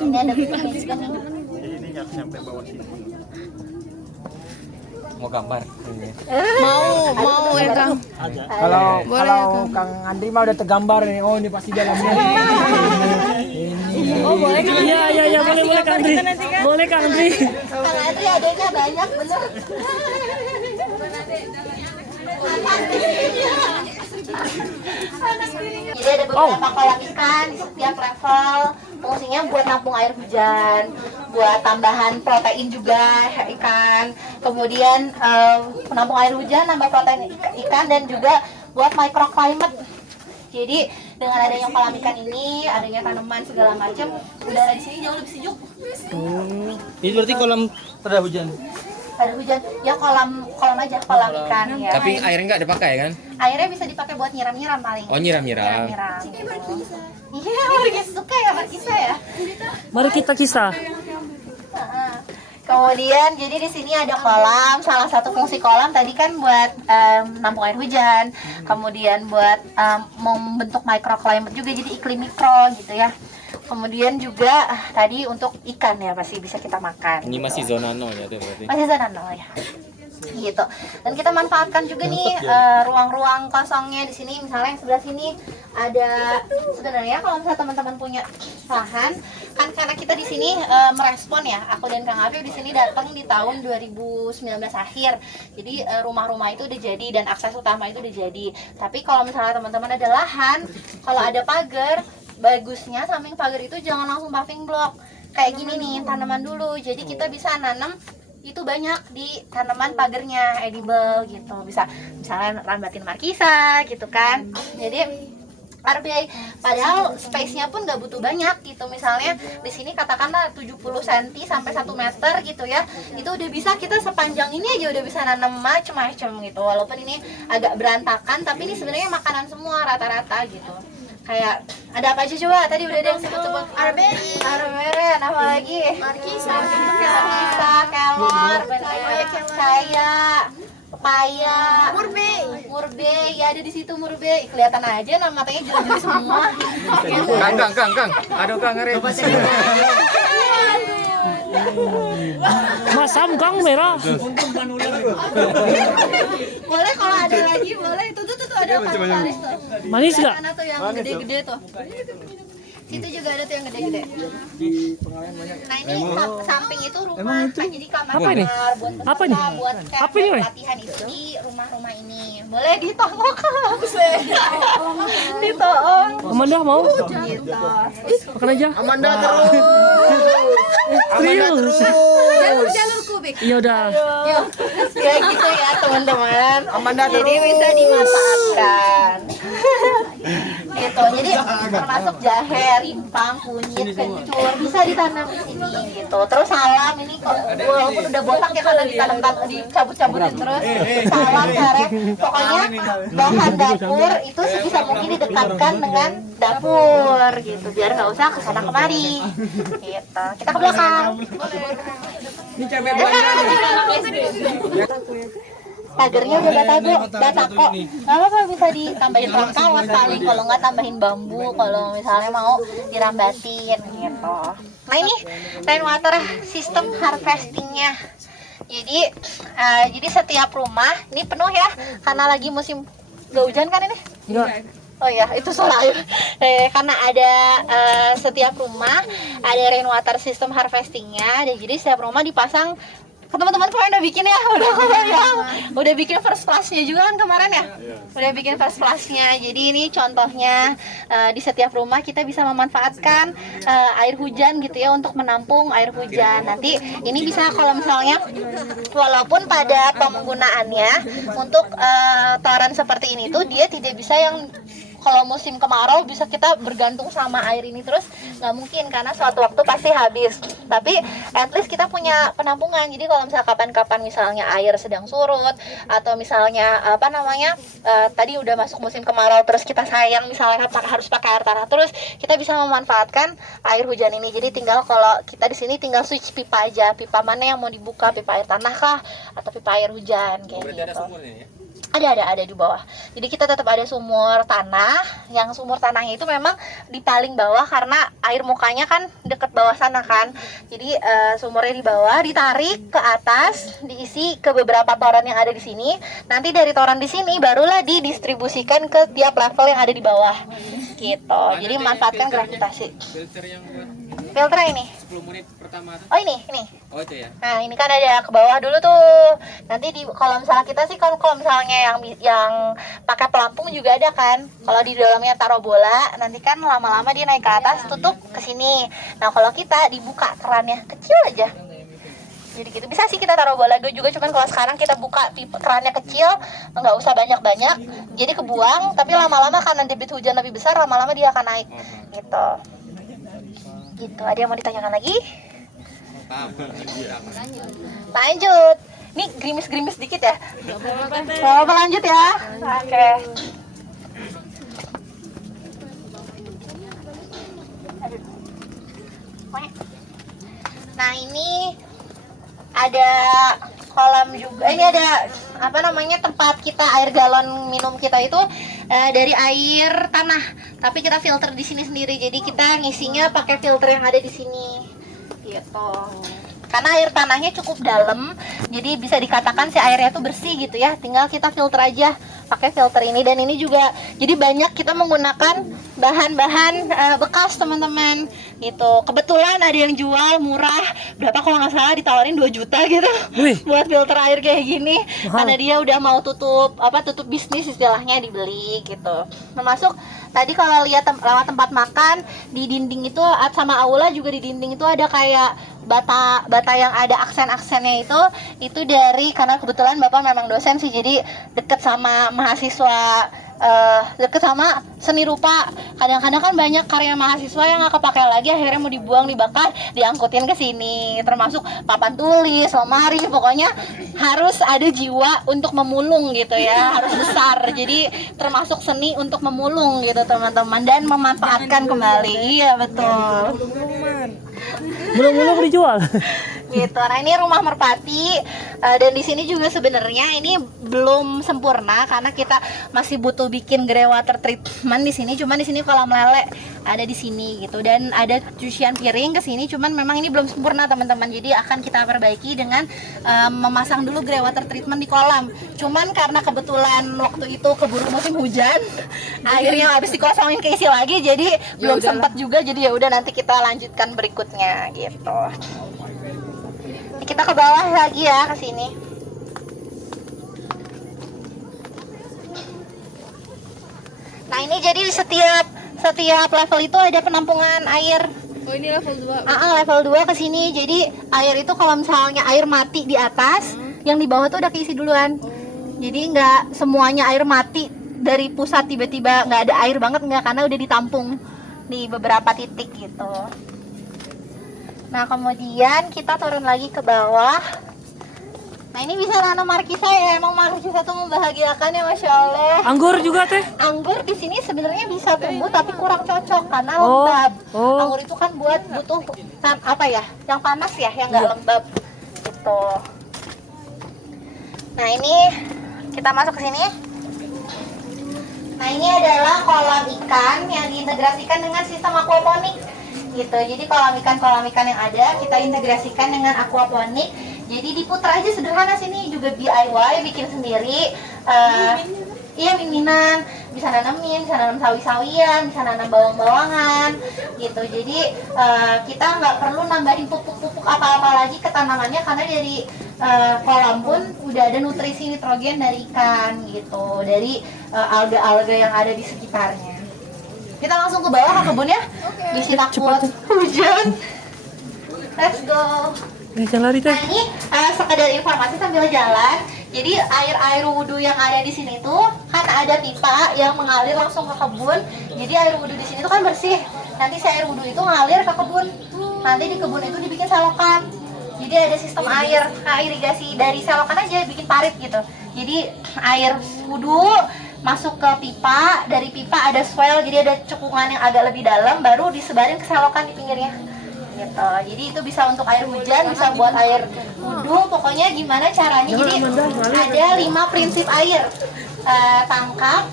Ini ada pipanya juga nih. Jadi ini nggak sampai bawah sini. Mau gambar. Mau ya Kang. Kalau Boleh ya, Kang. Kang Andri mah udah tergambar nih. Oh ini pasti dalamnya. Oh boleh Kang? Iya boleh Kang Andri. Boleh Kang Andri. Kang Andri adanya banyak bener. Jadi ada beberapa kolam ikan di setiap level. Fungsinya buat nampung air hujan, buat tambahan protein juga ikan. Kemudian penampung air hujan, nambah protein ikan dan juga buat microclimate. Jadi dengan adanya kolam ikan ini, adanya tanaman segala macam, udara di sini jauh lebih sejuk. Ini berarti kolam pada hujan. Pada hujan, ya kolam aja, kolam ikan ya. Tapi airnya nggak dipakai kan? Airnya bisa dipakai buat nyiram-nyiram paling. Oh nyiram-nyiram. Iya, Markisa suka ya Markisa ya. Mari kita kisah. Kemudian jadi di sini ada kolam. Salah satu fungsi kolam tadi kan buat nampung air hujan. Kemudian buat membentuk microclimate juga, jadi iklim mikro gitu ya. Kemudian juga tadi untuk ikan ya pasti bisa kita makan. Ini masih zona 0 ya tuh berarti. Masih zona 0 ya. Gitu. Dan kita manfaatkan juga nih ruang-ruang kosongnya di sini. Misalnya yang sebelah sini ada, sebenarnya kalau misalnya teman-teman punya lahan kan, karena kita di sini merespon ya, aku dan Kang Afif di sini datang di tahun 2019 akhir. Jadi rumah-rumah itu udah jadi dan akses utama itu udah jadi. Tapi kalau misalnya teman-teman ada lahan, kalau ada pagar, bagusnya samping pagar itu jangan langsung paving block. Kayak gini nih, tanaman dulu. Jadi kita bisa nanam itu banyak di tanaman pagernya, edible gitu. Bisa misalnya rambatin markisa gitu kan. Jadi RBI, padahal space-nya pun nggak butuh banyak gitu. Misalnya di sini katakanlah 70 cm sampai 1 meter gitu ya. Itu udah bisa, kita sepanjang ini aja udah bisa nanam macam-macam gitu. Walaupun ini agak berantakan, tapi ini sebenarnya makanan semua rata-rata gitu. Kayak ada apa aja coba? Tadi udah ada yang sebut-sebut arberen, apa lagi? Markisa, kelor, caya, pepaya, murbe, ya ada di situ murbe. Kelihatan aja nama matanya jelas-jelas semua. Kang. Aduh Kang Arif. Masam Kang merah. Boleh kalau ada lagi, boleh. Tuh ada paris tuh. Manis nggak? Mana tuh yang gede-gede tuh? Situ juga ada tuh yang gede-gede. Nah ini samping itu rumah, kan jadi kamar Apa ini? buat Apa ini? buat Apa ini, Wei? latihan itu di rumah-rumah ini. Boleh ditolong ditolong Amanda mau? gitu. Makan aja. Amanda terus. Serius. Jalur kubik. Iya udah. Yuk, kayak gitu ya teman-teman. Amanda Jadi terus. bisa dimanfaatkan. Gitu. Jadi termasuk jahe, rimpang, kunyit, kencur bisa ditanam di sini gitu. Terus salam ini walaupun udah botak ya karena ditanam dicabut-cabutin terus. Salam, karet, pokoknya bahan dapur itu sebisa mungkin didekatkan dengan dapur gitu biar nggak usah kesana kemari. Gitu. Kita ke belakang. Ini cabai belanja nih. Pagernya udah batako. Gak apa-apa, bisa ditambahin rangkawan paling, kalau nggak tambahin bambu kalau misalnya mau dirambatin gitu. Nah ini rainwater system harvestingnya. Jadi setiap rumah ini penuh ya, karena lagi musim gak hujan kan ini? Enggak. Oh ya, itu soal air. Karena ada setiap rumah ada rainwater system harvestingnya, dan jadi setiap rumah dipasang. Teman-teman kalian udah bikin ya, udah bikin first class-nya juga kan kemarin ya, udah bikin first class-nya. Jadi ini contohnya di setiap rumah kita bisa memanfaatkan air hujan gitu ya untuk menampung air hujan. Nanti ini bisa kalau misalnya walaupun pada penggunaannya untuk toran seperti ini tuh dia tidak bisa yang kalau musim kemarau bisa kita bergantung sama air ini terus, nggak mungkin karena suatu waktu pasti habis. Tapi at least kita punya penampungan. Jadi kalau misalnya kapan-kapan misalnya air sedang surut atau misalnya tadi udah masuk musim kemarau terus kita sayang misalnya harus pakai air tanah terus, kita bisa memanfaatkan air hujan ini. Jadi tinggal kalau kita di sini tinggal switch pipa aja, pipa mana yang mau dibuka, pipa air tanah kah atau pipa air hujan kayak gitu. Ada sumurnya ya? Ada di bawah. Jadi kita tetap ada sumur tanah. Yang sumur tanahnya itu memang di paling bawah karena air mukanya kan deket bawah sana kan. Jadi sumurnya di bawah, ditarik ke atas, diisi ke beberapa toran yang ada di sini. Nanti dari toran di sini barulah didistribusikan ke tiap level yang ada di bawah. Gitu. Jadi memanfaatkan gravitasi. Filter yang buat Filter ini. 10 menit pertama tuh. Oh ini. Oh itu ya. Nah ini kan ada ke bawah dulu tuh. Nanti kalau misalnya kita sih kalau misalnya yang pakai pelampung juga ada kan. Kalau di dalamnya taruh bola, nanti kan lama-lama dia naik ke atas, tutup ke sini. Nah kalau kita dibuka kerannya kecil aja. Jadi gitu bisa sih kita taruh bola juga, cuman kalau sekarang kita buka kerannya kecil, nggak usah banyak-banyak. Jadi kebuang, tapi lama-lama karena debit hujan lebih besar, lama-lama dia akan naik. Gitu. Ada yang mau ditanyakan lagi? Lanjut. Ini gerimis-gerimis dikit ya. Mau lanjut ya? Oke. Nah ini ada kolam juga. Ini ada tempat kita air galon minum kita itu dari air tanah. Tapi kita filter di sini sendiri. Jadi kita ngisinya pakai filter yang ada di sini. Gitu. Karena air tanahnya cukup dalam, jadi bisa dikatakan si airnya tuh bersih gitu ya. Tinggal kita filter aja pakai filter ini. Dan ini juga jadi banyak kita menggunakan bahan-bahan bekas teman-teman gitu. Kebetulan ada yang jual murah, berapa kalau nggak salah ditawarin 2 juta gitu. Wih. Buat filter air kayak gini. Karena dia udah mau tutup bisnis istilahnya, dibeli gitu. Termasuk tadi kalau lihat lewat tempat makan di dinding itu sama aula juga, di dinding itu ada kayak bata yang ada aksen-aksennya itu dari, karena kebetulan bapak memang dosen sih, jadi deket sama mahasiswa, deket sama seni rupa. Kadang-kadang kan banyak karya mahasiswa yang nggak kepakai lagi, akhirnya mau dibuang, dibakar, diangkutin ke sini. Termasuk papan tulis, lemari, pokoknya harus ada jiwa untuk memulung gitu ya, harus besar. Jadi termasuk seni untuk memulung gitu teman-teman, dan memanfaatkan kembali. Iya betul. Belum dijual. Gitu. Nah ini rumah merpati, dan di sini juga sebenarnya ini belum sempurna karena kita masih butuh bikin grey water treatment di sini. Cuman di sini kolam lele ada di sini gitu, dan ada cucian piring ke sini. Cuman memang ini belum sempurna teman-teman. Jadi akan kita perbaiki dengan memasang dulu grey water treatment di kolam. Cuman karena kebetulan waktu itu keburu musim hujan, akhirnya habis dikosongin keisi lagi, jadi belum sempat juga. Jadi ya udah, nanti kita lanjutkan berikutnya gitu. Kita ke bawah lagi ya, ke sini. Nah ini jadi setiap level itu ada penampungan air. Oh ini level 2. Level 2 ke sini. Jadi air itu kalau misalnya air mati di atas, yang di bawah tuh udah keisi duluan. Jadi nggak semuanya air mati dari pusat tiba-tiba nggak ada air banget, nggak, karena udah ditampung di beberapa titik gitu. Nah kemudian kita turun lagi ke bawah. Nah ini bisa nanam markisa ya, emang markisa tuh membahagiakan ya, Masya Allah. Anggur juga teh? Anggur di sini sebenarnya bisa tumbuh tapi kurang cocok karena lembab. Anggur itu kan butuh yang panas ya, yang nggak lembab. Gitu. gitu. Nah ini kita masuk ke sini. Nah ini adalah kolam ikan yang diintegrasikan dengan sistem aquaponik gitu. Jadi kolam ikan yang ada kita integrasikan dengan aquaponik. Jadi diputar aja sederhana, sini juga DIY, bikin sendiri. Iya, miminan, bisa nanam sawi-sawian, bisa nanam bawang-bawangan gitu. Jadi kita nggak perlu nambahin pupuk-pupuk apa-apa lagi ke tanamannya, karena dari kolam pun udah ada nutrisi nitrogen dari ikan gitu, dari alga-alga yang ada di sekitarnya. Kita langsung ke bawah ke kebun ya. Bisi takut hujan. Let's go. Jangan lari teh. Nah ini sekedar informasi sambil jalan. Jadi air wudhu yang ada di sini tuh kan ada pipa yang mengalir langsung ke kebun. Jadi air wudhu di sini tuh kan bersih. Nanti si air wudhu itu ngalir ke kebun. Nanti di kebun itu dibikin selokan. Jadi ada sistem air irigasi dari selokan aja, bikin parit gitu. Jadi air wudhu masuk ke pipa, dari pipa ada swell, jadi ada cekungan yang agak lebih dalam, baru disebarin ke selokan di pinggirnya. Gitu. Jadi itu bisa untuk air hujan, bisa buat air wudhu, pokoknya gimana caranya. Jadi ada 5 prinsip air. Tangkap,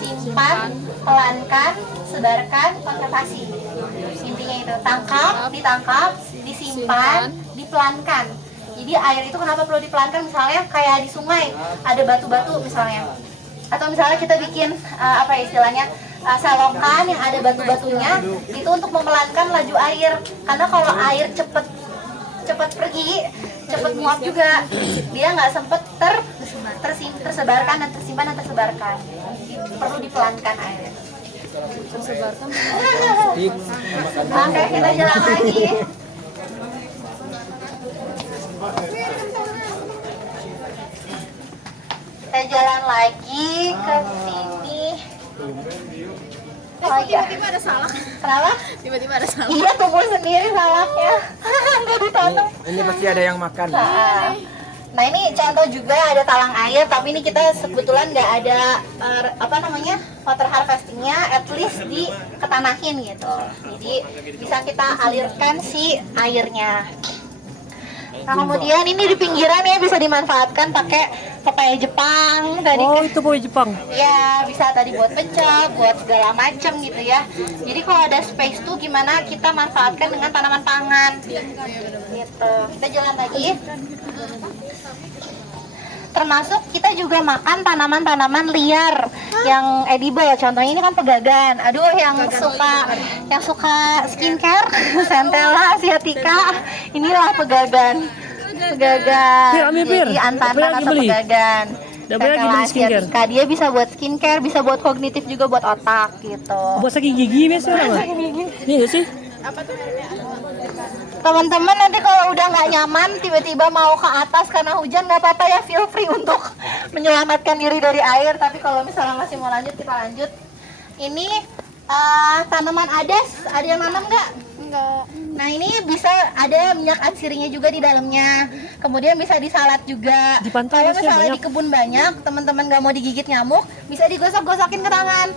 simpan, pelankan, sebarkan, konservasi. Intinya itu, ditangkap, disimpan, dipelankan. Jadi air itu kenapa perlu dipelankan? Misalnya kayak di sungai ada batu-batu misalnya, atau misalnya kita bikin apa ya istilahnya, selokan yang ada batu-batunya, itu untuk memelankan laju air. Karena kalau air cepet pergi, cepet muap juga, dia nggak sempet tersebarkan dan tersebarkan. Perlu dipelankan air. Tersebarkan. Oke, kita jalan lagi. Kita jalan lagi ke sini. Oh iya. Tiba-tiba ada salak. Kenapa? Tiba-tiba ada salak. Iya, tumbuh sendiri salaknya. Nggak ditanam. Ini pasti ada yang makan. Nah ini contoh juga ada talang air, tapi ini kita kebetulan nggak ada water harvestingnya, at least diketanahin gitu. Jadi bisa kita alirkan si airnya. Nah kemudian ini di pinggiran ya, bisa dimanfaatkan pakai pepaya Jepang tadi. Oh itu pepaya Jepang. Ya bisa tadi buat pecel, buat segala macam gitu ya. Jadi kalau ada space tuh gimana kita manfaatkan dengan tanaman pangan gitu. Kita jalan lagi. Termasuk kita juga makan tanaman-tanaman liar yang edible. Contohnya ini kan pegagan. Aduh, yang suka skincare, Centella asiatica, inilah pegagan. Jadi antanan atau pegagan. Centella asiatica, dia bisa buat skincare, bisa buat kognitif juga, buat otak gitu. Buat sakit gigi biasanya apa? Ini nggak sih? Teman-teman nanti kalau udah nggak nyaman tiba-tiba mau ke atas karena hujan, nggak apa-apa ya, feel free untuk menyelamatkan diri dari air. Tapi kalau misalnya masih mau lanjut, kita lanjut. Ini tanaman adas, ada yang nanam nggak? Enggak. Nah ini bisa ada minyak atsirinya juga di dalamnya. Kemudian bisa disalad juga. Kalau misalnya di kebun banyak, teman-teman nggak mau digigit nyamuk, bisa digosok-gosokin ke tangan.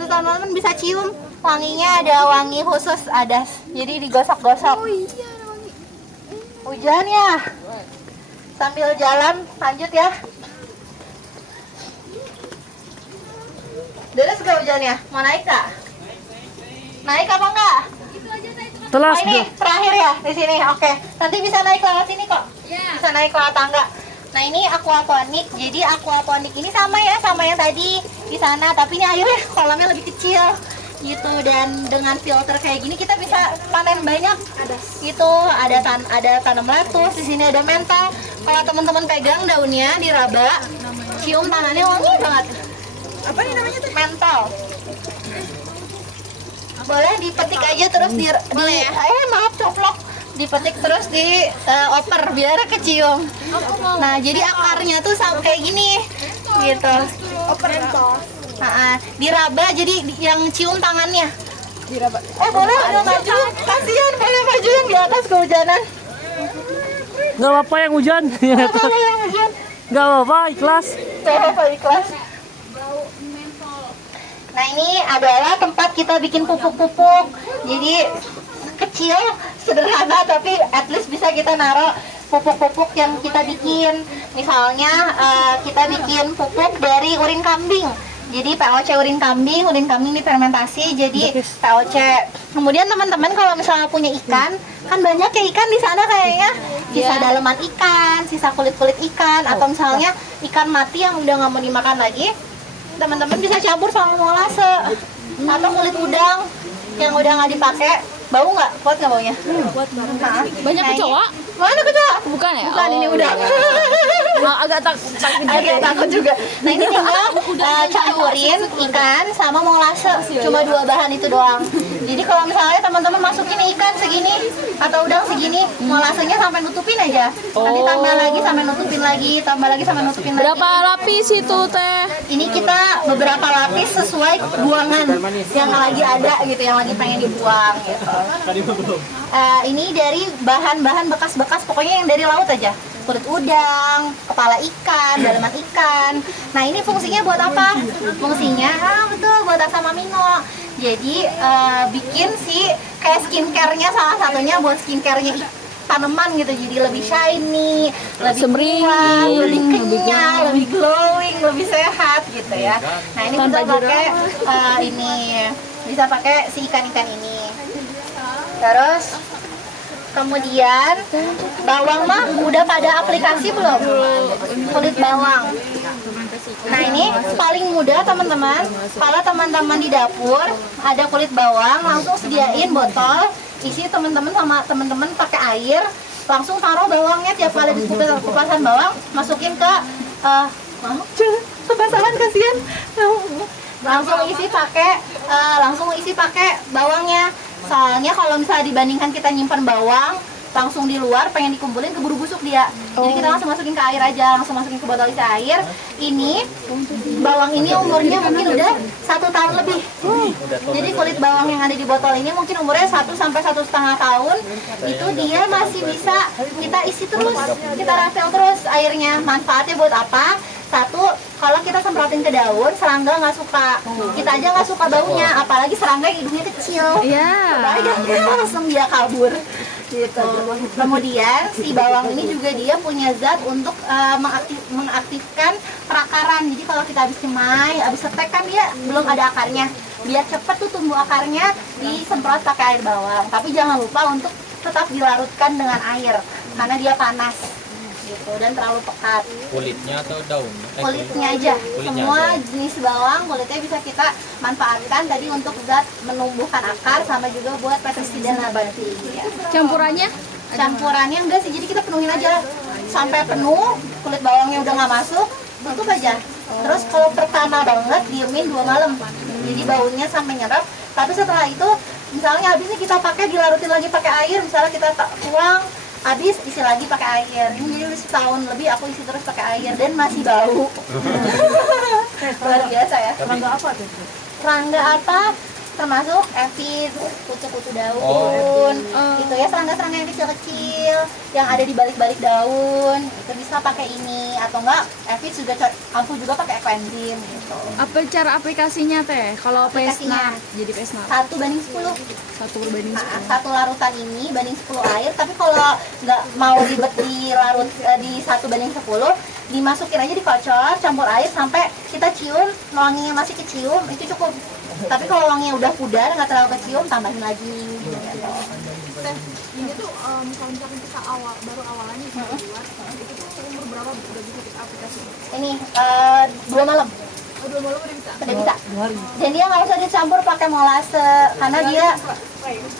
Terus teman-teman bisa cium. Wanginya ada wangi khusus adas, jadi digosok-gosok. Oh iya, ada wangi. Hujan ya. Sambil jalan, lanjut ya. Deras gak hujannya? Mau naik gak? Naik apa enggak? Telas. Ini terakhir ya di sini. Oke. Nanti bisa naik lewat sini kok. Bisa naik lewat tangga. Nah ini aquaponik. Jadi aquaponik ini sama ya, sama yang tadi di sana, tapi ini airnya kolamnya lebih kecil gitu, dan dengan filter kayak gini kita bisa panen banyak. Itu ada tanam lettuce, di sini ada mental. Kalau teman-teman pegang daunnya diraba, cium tangannya wangi banget. Apa nih namanya tuh? Mental. Boleh dipetik aja terus maaf coplok. Dipetik terus di oper biar kecium. Nah jadi akarnya tuh kayak gini gitu. Oper mental. Diraba, jadi yang cium tangannya. Diraba. Boleh udah maju. Kasihan, boleh maju yang di atas kehujanan. Nggak apa-apa yang hujan. Nggak apa-apa, ikhlas. Nah ini adalah tempat kita bikin pupuk-pupuk. Jadi kecil, sederhana, tapi at least bisa kita naruh pupuk-pupuk yang kita bikin. Misalnya kita bikin pupuk dari urin kambing. Jadi POC urin kambing difermentasi jadi POC. Kemudian teman-teman kalau misalnya punya ikan, kan banyak ya ikan di sana kayaknya. Sisa daleman ikan, sisa kulit-kulit ikan, atau misalnya ikan mati yang udah nggak mau dimakan lagi, teman-teman bisa campur sama molase atau kulit udang yang udah nggak dipakai. Bau nggak? Kuat nggak baunya? Kuat banget. Banyak kecoa? Mana kecoa? Bukan ya? Bukan, ini udang. Agak takut juga. Nah ini tinggal campurin ikan sama molase, cuma 2 bahan itu doang. Jadi kalau misalnya teman-teman masukin ikan segini atau udang segini, molasenya sampai nutupin aja. Nanti tambah lagi sampai nutupin lagi, tambah lagi sampai nutupin lagi. Berapa lapis itu teh? Ini kita beberapa lapis sesuai buangan yang lagi ada gitu, yang lagi pengen dibuang gitu. Ini dari bahan-bahan bekas-bekas, pokoknya yang dari laut aja. Kulit udang, kepala ikan, dalaman ikan. Nah ini fungsinya buat apa? Fungsinya betul buat asam amino. Jadi bikin si kayak skincare-nya, salah satunya buat skincare-nya tanaman gitu, jadi lebih shiny, lebih kuat, lebih kenyal, lebih glowing, lebih sehat gitu ya. Nah ini bisa pakai ini, bisa pakai si ikan-ikan ini. Terus kemudian bawang mah udah pada aplikasi belum? Kulit bawang. Nah ini paling mudah teman-teman. Kalau teman-teman di dapur ada kulit bawang, langsung sediain botol, isi teman-teman sama teman-teman pakai air, langsung taruh bawangnya tiap kali di kupasan bawang, masukin ke kebasahan kasihan. Langsung isi pakai bawangnya. Soalnya kalau misalnya dibandingkan kita nyimpan bawang langsung di luar, pengen dikumpulin keburu busuk dia. Jadi kita langsung masukin ke air aja, langsung masukin ke botol isi air. Ini bawang ini umurnya mungkin udah 1 tahun lebih. Jadi kulit bawang yang ada di botol ini mungkin umurnya 1 sampai 1,5 tahun. Itu dia masih bisa kita isi terus, kita refill terus airnya. Manfaatnya buat apa? Satu, kalau kita semprotin ke daun, serangga nggak suka. Kita aja nggak suka baunya, apalagi serangga yang hidungnya kecil. Bahaya, langsung dia kabur. Gitu. Kemudian si bawang ini juga dia punya zat untuk mengaktifkan perakaran. Jadi kalau kita habis cemai, habis setek kan dia belum ada akarnya. Biar cepet tuh tumbuh akarnya, disemprot pakai air bawang. Tapi jangan lupa untuk tetap dilarutkan dengan air karena dia panas. Gitu, dan terlalu pekat. Kulitnya atau daun? Kulitnya aja. Semua jenis bawang kulitnya bisa kita manfaatkan tadi untuk zat menumbuhkan akar sama juga buat pestisida nabati. Ya. Campurannya? Campurannya enggak sih, jadi kita penuhin aja sampai penuh, kulit bawangnya udah nggak masuk, tutup aja. Terus kalau pertama banget diemin 2 malam, jadi baunya sampai nyerap. Tapi setelah itu, misalnya habisnya kita pakai dilarutin lagi pakai air, misalnya kita tuang habis isi lagi pakai air. Ini udah setahun lebih aku isi terus pakai air dan masih bau. Luar biasa ya. Serangga apa tuh? Serangga apa? Termasuk ephit, kutu-kutu daun, gitu ya, serangga-serangga yang kecil-kecil yang ada di balik-balik daun, itu bisa pakai ini. Atau enggak, ephit juga ampuh juga pakai ekoenzim gitu. Apa cara aplikasinya teh? Kalau pesna, jadi pesna 1:10. 1/10. Satu larutan ini banding 10 air, tapi kalau nggak mau ribet dilarut di 1:10, dimasukin aja, dikocor, campur air sampai kita cium wanginya masih kecium, itu cukup. Tapi kalau wanginya udah pudar, nggak terlalu kecium, tambahin lagi gitu. Ini tuh misalkan kita baru awalannya di luar, itu tuh umur berapa udah bisa kita aplikasi? Ini 2 malam. 2 malam udah bisa? Udah bisa. Dan dia nggak usah dicampur pakai molase, karena dia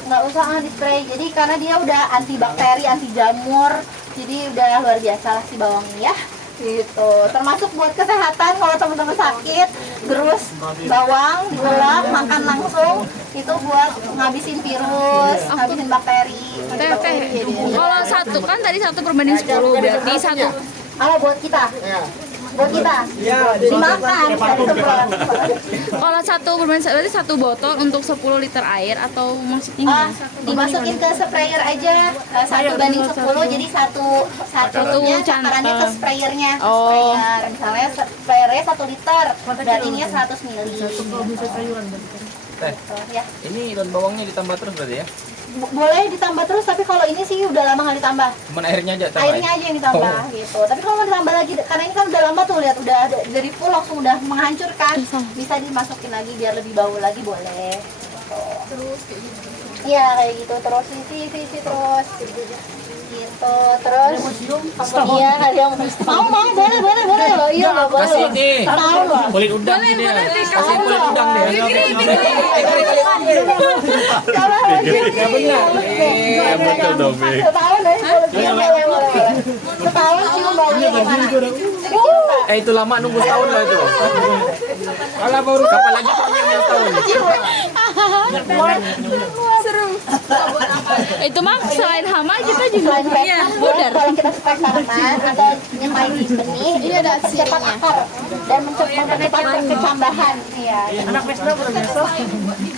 nggak usah di spray. Jadi karena dia udah anti bakteri, anti jamur, jadi udah luar biasa lah si bawang ini ya. Gitu. Termasuk buat kesehatan kalau teman-teman sakit, gerus bawang diulek makan langsung, itu buat ngabisin virus, ngabisin bakteri. Teh. Kalau satu kan tadi 1/10, berarti satu. Buat kita. Buat kita. Dimakan. Kalau 1/10 berarti 1 botol untuk 10 liter air atau maksudnya dimasukin ke sprayer aja, 1:10, jadi satunya cakarannya ke sprayernya. Sprayer, misalnya sprayernya 1 liter, berarti ini 100 ml. Teh, Ya. ini daun bawangnya ditambah terus berarti ya? boleh ditambah terus, tapi kalau ini sih udah lama nggak ditambah. Cuman airnya aja tambah. Airnya aja yang ditambah gitu. Tapi kalau mau ditambah lagi, karena ini kan udah lama tuh, lihat udah dari full langsung udah menghancurkan, bisa dimasukin lagi biar lebih bau lagi boleh. Gitu. Terus kayak gitu. Iya kayak gitu terus isi terus gitu terus. Iya kali yang mau boleh loh, iya nggak boleh. Kasih ini. Tahu loh. Kulit udang ini dia. Kasih kulit udang deh. Coba lagi. Ya benar. Betul dong, Bek. Setahun deh, boleh. Setahun cium baunya gimana? Itu lama nunggu setahun lah itu. Kalau baru kapan lagi punya setahun. Seru. Itu mah selain hama kita juga Pudar. Kalau kita spek tanaman atau nyemai di benih, ini ada percepat akar dan mempercepat kecambahan. Iya. Anak Vesna udah biasa.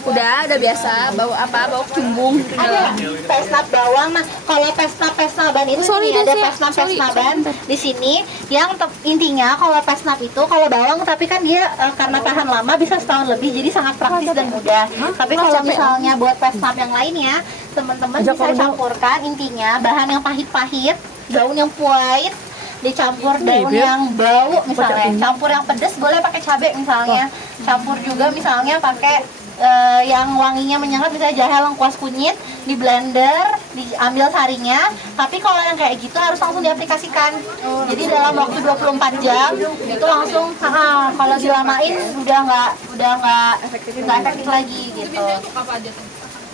udah biasa. Bau apa? Bau cumbung. Ada pesnap bawang. Nah, kalau pesnap-pesnaban itu Sorry, ini ada Des, ya. pesnap-pesnaban di sini yang intinya kalau pesnap itu kalau bawang tapi kan dia karena tahan lama bisa setahun lebih jadi sangat praktis dan mudah. Tapi kalau misalnya buat pesnap yang lainnya, teman-teman bisa campurkan intinya bahan yang pahit-pahit, daun yang pahit dicampur daun yang bau misalnya, campur yang pedas boleh pakai cabai misalnya, campur juga misalnya pakai yang wanginya menyengat misalnya jahe lengkuas kunyit di blender, diambil sarinya. Tapi kalau yang kayak gitu harus langsung diaplikasikan. Jadi dalam waktu 24 jam itu langsung kalau dilamain udah nggak efektif lagi gitu.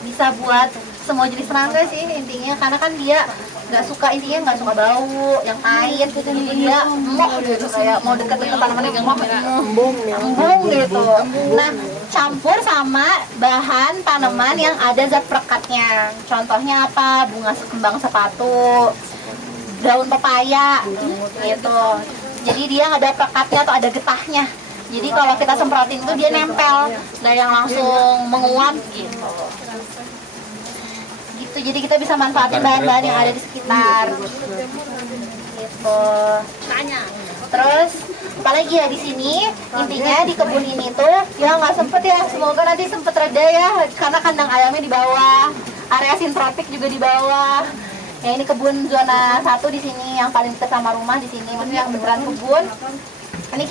Bisa buat semua jenis serangga sih intinya, karena kan dia nggak suka bau yang pahit gitu, jadi dia gitu kayak mau deket-deket tanamannya embung gitu. Nah, campur sama bahan tanaman yang ada zat perekatnya. Contohnya apa? Bunga kembang sepatu, daun pepaya gitu. Jadi dia ada perekatnya atau ada getahnya. Jadi kalau kita semprotin itu dia nempel, nggak yang langsung menguap gitu. Jadi kita bisa manfaatin bahan-bahan yang ada di sekitar gitu. Terus apalagi ya di sini, intinya di kebun ini tuh ya nggak sempet ya, semoga nanti sempet reda ya, karena kandang ayamnya di bawah, area sintropik juga di bawah. Ya ini kebun zona 1 di sini yang paling dekat sama rumah di sini, maksudnya yang beneran kebun. Ini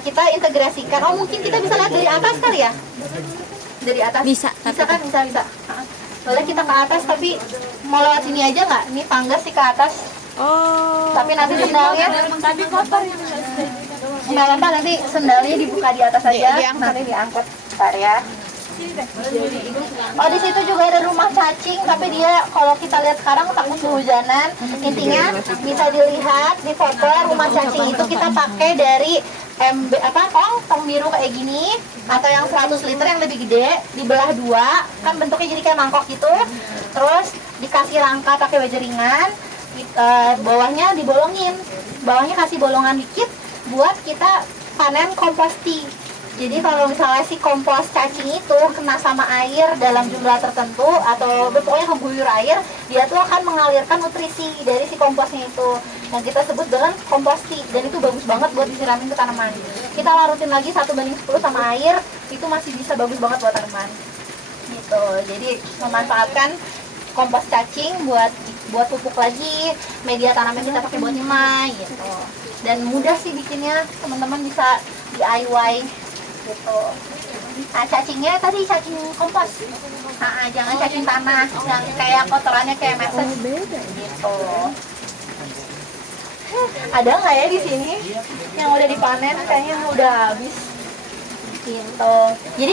kita integrasikan. Oh mungkin kita bisa lihat dari atas kali ya? Dari atas bisa kan? Bisa. Boleh kita ke atas, tapi mau lewat sini aja nggak? Ini tangga sih ke atas. Oh. Tapi nanti sendalnya. Tapi kotor ya. Nggak apa-apa, nanti sendalnya dibuka di atas aja. Nanti diangkut. Bentar ya. Oh di situ juga ada rumah cacing, tapi dia kalau kita lihat sekarang takut kehujanan. Intinya bisa dilihat di foto rumah cacing itu kita pakai dari tong biru kayak gini atau yang 100 liter yang lebih gede, dibelah dua, kan bentuknya jadi kayak mangkok gitu. Terus dikasih rangka pakai bajaringan, bawahnya dibolongin, bawahnya kasih bolongan dikit buat kita panen kompos tea. Jadi kalau misalnya si kompos cacing itu kena sama air dalam jumlah tertentu atau pokoknya mengguyur air, dia tuh akan mengalirkan nutrisi dari si komposnya itu yang kita sebut dengan kompos tea, dan itu bagus banget buat disiramin ke tanaman. Kita larutin lagi 1:10 sama air, itu masih bisa bagus banget buat tanaman. Gitu. Jadi memanfaatkan kompos cacing buat pupuk lagi, media tanamnya kita pakai buat nyemai gitu. Dan mudah sih bikinnya, teman-teman bisa DIY. Gitu. Nah cacingnya tadi cacing kompos, jangan cacing tanah yang kayak kotorannya kayak meses gitu. Ada nggak ya di sini yang udah dipanen? Kayaknya udah habis gitu. Jadi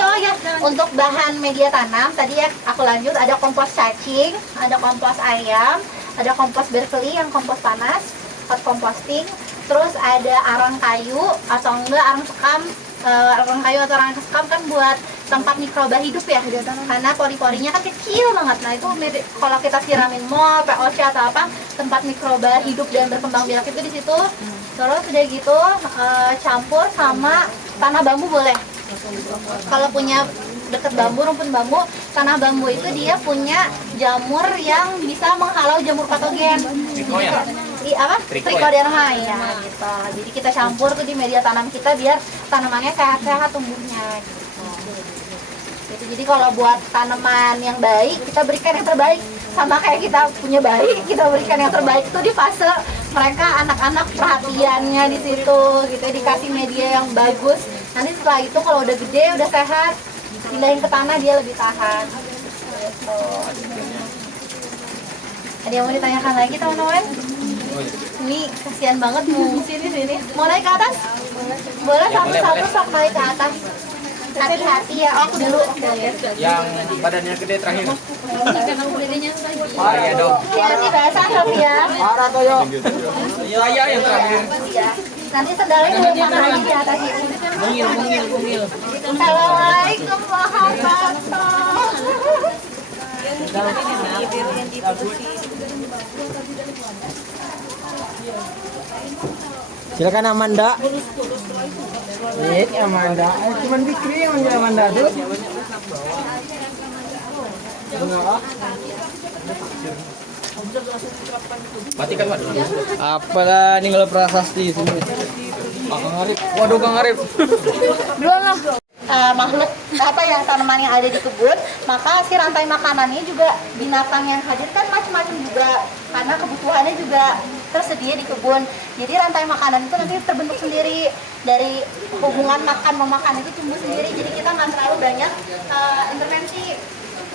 untuk bahan media tanam tadi ya aku lanjut, ada kompos cacing, ada kompos ayam, ada kompos berkeley yang kompos panas, hot composting, terus ada arang kayu atau enggak arang sekam. Arang kayu atau arang sekam kan buat tempat mikroba hidup ya, karena pori-porinya kan kecil banget. Nah itu kalau kita siramin mol, POC atau apa, tempat mikroba hidup dan berkembang biak itu di situ. Terus udah gitu campur sama tanah bambu boleh. Kalau punya deket bambu, rumpun bambu, tanah bambu itu dia punya jamur yang bisa menghalau jamur patogen. Trichoderma ya gitu. Jadi kita campur tuh di media tanam kita biar tanamannya sehat-sehat tumbuhnya gitu. Gitu. Jadi kalau buat tanaman yang baik, kita berikan yang terbaik. Sama kayak kita punya bayi, kita berikan yang terbaik itu di fase mereka anak-anak perhatiannya di situ, gitu, dikasih media yang bagus. Nanti setelah itu kalau udah gede, udah sehat, pindahin ke tanah dia lebih tahan. Gitu. Ada yang mau ditanyakan lagi teman-teman? Ini kasihan banget mau sini. Mau naik ke atas? Boleh satu-satu sok naik ke atas. Hati-hati ya. Oh, aku dulu. Yang badannya gede terakhir. Oh, ya dong. Hati-hati basah Sofia. Parah toyo. Saya yang terakhir. Nanti sendalnya numpang lagi di atas ini. Mungil. Assalamualaikum warahmatullahi. Silakan Amanda. Ini Amanda. Cuman Fikri yang menjadi Amanda tuh. Matikan waduh. Apalah ini kalau prasasti sini. Kang Arif. Waduh Kang Arif. Belum lah. Makhluk apa yang tanaman yang ada di kebun, maka si rantai makanannya juga binatang yang hadir kan macam-macam juga karena kebutuhannya juga tersedia di kebun. Jadi rantai makanan itu nanti terbentuk sendiri dari hubungan makan memakan itu tumbuh sendiri. Jadi kita nggak terlalu banyak intervensi.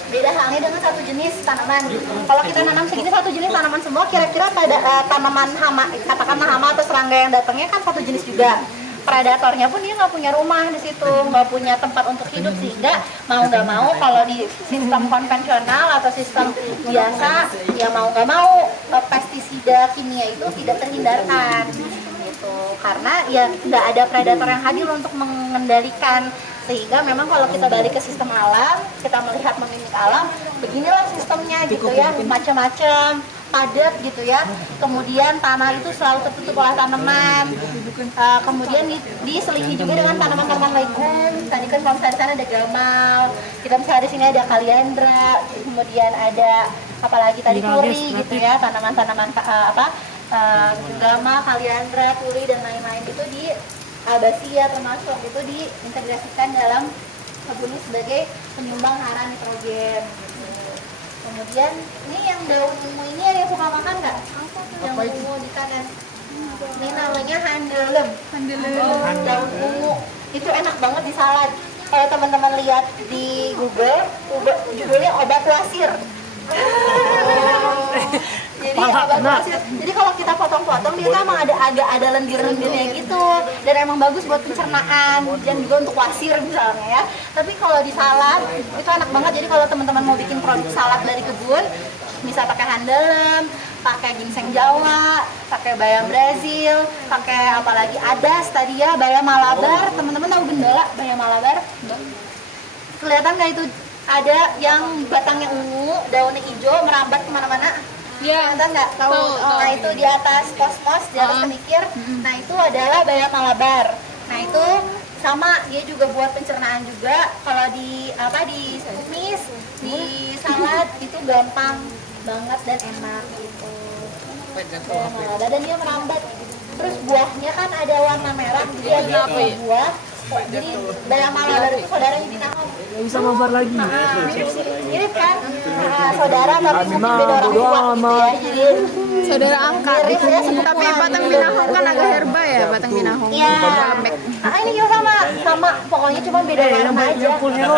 Beda halnya dengan satu jenis tanaman. Kalau kita nanam segini satu jenis tanaman semua, kira-kira pada tanaman hama, katakanlah hama atau serangga yang datangnya kan satu jenis juga. Predatornya pun dia nggak punya rumah di situ, nggak punya tempat untuk hidup, sehingga mau nggak mau kalau di sistem konvensional atau sistem biasa ya mau nggak mau pestisida kimia itu tidak terhindarkan gitu, karena ya nggak ada predator yang hadir untuk mengendalikan. Sehingga memang kalau kita balik ke sistem alam, kita melihat memimik alam, beginilah sistemnya gitu ya, macam-macam, padat gitu ya. Kemudian tanah itu selalu tertutup oleh tanaman. Kemudian diselingi juga dengan tanaman-tanaman legum. Tadi kan kalau misalnya di sana ada gamal, kita misalnya di sini ada kaliandra, kemudian ada apalagi tadi turi gitu ya, tanaman-tanaman gamal, kaliandra, turi dan lain-lain itu di Albasia termasuk itu diintegrasikan dalam kebun sebagai penyumbang hara nitrogen. Kemudian ini yang daun ungu ini ada yang suka makan nggak? Yang ungu di kanan. Ini namanya handelem. Daun ungu itu enak banget di salad. Kalau teman-teman lihat di Google, judulnya obat wasir. Jadi obat wasir. Jadi kalau kita potong-potong dia tuh emang ada lendir-lendirnya gitu, dan emang bagus buat pencernaan dan juga untuk wasir misalnya ya. Tapi kalau di salad itu enak banget. Jadi kalau teman-teman mau bikin produk salad dari kebun, bisa pakai handelem, pakai ginseng Jawa, pakai bayam Brazil, pakai apalagi adas tadi ya, bayam Malabar. Teman-teman tahu gendola bayam Malabar? Kelihatan nggak itu? Ada yang batangnya ungu, daunnya hijau, merambat kemana-mana. Iya. Kelihatan nggak? Tahu? Nah itu di atas kosmos, di atas kenikir. Nah itu adalah bayam Malabar. Nah itu sama, dia juga buat pencernaan juga. Kalau di tumis, di salad itu gampang banget dan enak gitu. Bayam Malabar dan dia merambat. Terus buahnya kan ada warna merah, dia buah. Jadi bayam Malabar itu saudaranya binahong. Bisa mabar lagi. Mirip kan? Saudara tapi mungkin beda orang tua gitu ya. Jadi Saudara angkat. mirip ya, Tapi batang binahong kan agak herba ya, batang binahong. iya. Ini juga sama. Pokoknya cuma beda warna aja.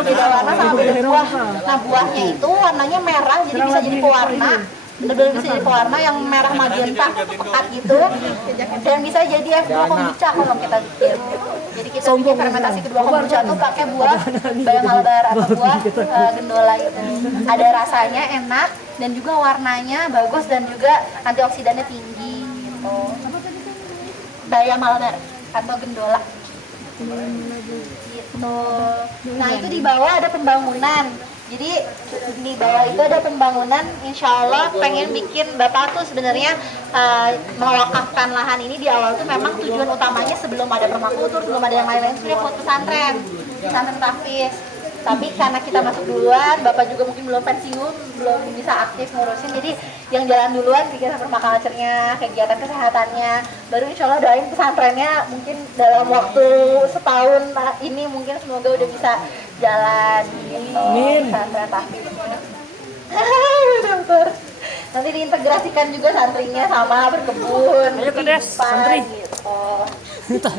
Beda warna sama beda buah. Nah buahnya itu warnanya merah, jadi bisa jadi pewarna. Benar-benar bisa jadi pewarna yang merah magenta pekat gitu, dan bisa jadi F2 kombucha kalau kita bikin. Jadi kita bikin fermentasi kedua kombucha tuh pakai buah bayam Malabar atau buah gendola itu. Ada rasanya enak dan juga warnanya bagus dan juga antioksidannya tinggi gitu. Bayam Malabar atau gendola. Gitu. Nah itu di bawah ada pembangunan. Jadi di bawah itu ada pembangunan, insya Allah pengen bikin Bapak tuh sebenarnya mewakafkan lahan ini di awal tuh memang tujuan utamanya sebelum ada permakultur, sebelum ada yang lain-lain sebenarnya buat pesantren tahfiz. Tapi karena kita masuk duluan, Bapak juga mungkin belum pensiun, belum bisa aktif ngurusin. Jadi yang jalan duluan kegiatan permaculture-nya, kegiatan kesehatannya. Baru insya Allah doain pesantrennya mungkin dalam waktu setahun ini mungkin semoga udah bisa jalan gitu. Amin. Pesantren tahfiz. Nanti diintegrasikan juga santrinya sama berkebun. Ayo ke des, santri. Gitu.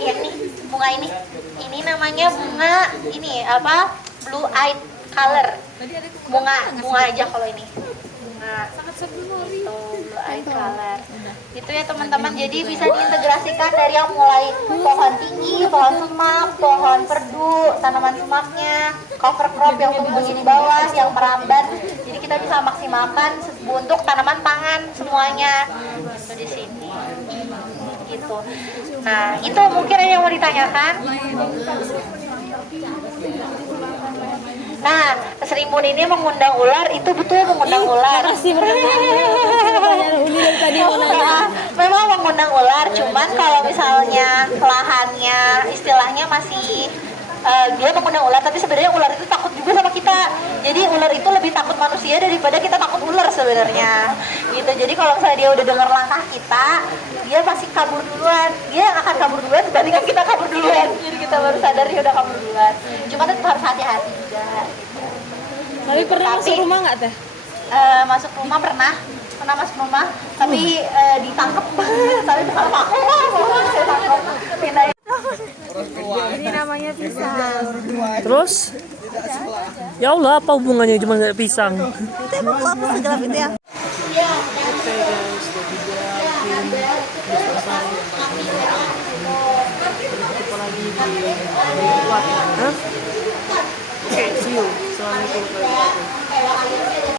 Iya nih bunga ini namanya bunga ini apa blue eyed color, bunga aja kalau ini bunga itu blue eyed color gitu ya teman-teman. Jadi bisa diintegrasikan dari yang mulai pohon tinggi, pohon semak, pohon perdu, tanaman semaknya, cover crop yang tumbuhnya di bawah, yang merambat. Jadi kita bisa maksimalkan untuk tanaman pangan semuanya itu di sini gitu. Nah, itu mungkin yang mau ditanyakan. Nah, Serimbun ini mengundang ular, itu betul mengundang ular. Memang mengundang ular, cuman kalau misalnya lahannya istilahnya masih dia mengundang ular, tapi sebenarnya ular itu takut juga sama kita. Jadi ular itu lebih takut manusia daripada kita takut ular sebenarnya. Gitu. Jadi kalau misalnya dia udah dengar langkah kita, dia pasti kabur duluan. Dia akan kabur duluan dibandingkan kita kabur duluan. Jadi kita baru sadar dia udah kabur duluan. Cuma tetap harus hati-hati juga. Gitu. Tapi pernah masuk rumah nggak teh? Masuk rumah pernah masuk rumah, tapi ditangkap. Tapi bersama aku, saya tangkap. Pindahin. Ini namanya pisang. Terus? Ya Allah, apa hubungannya cuma kayak pisang? Apa segelap itu ya?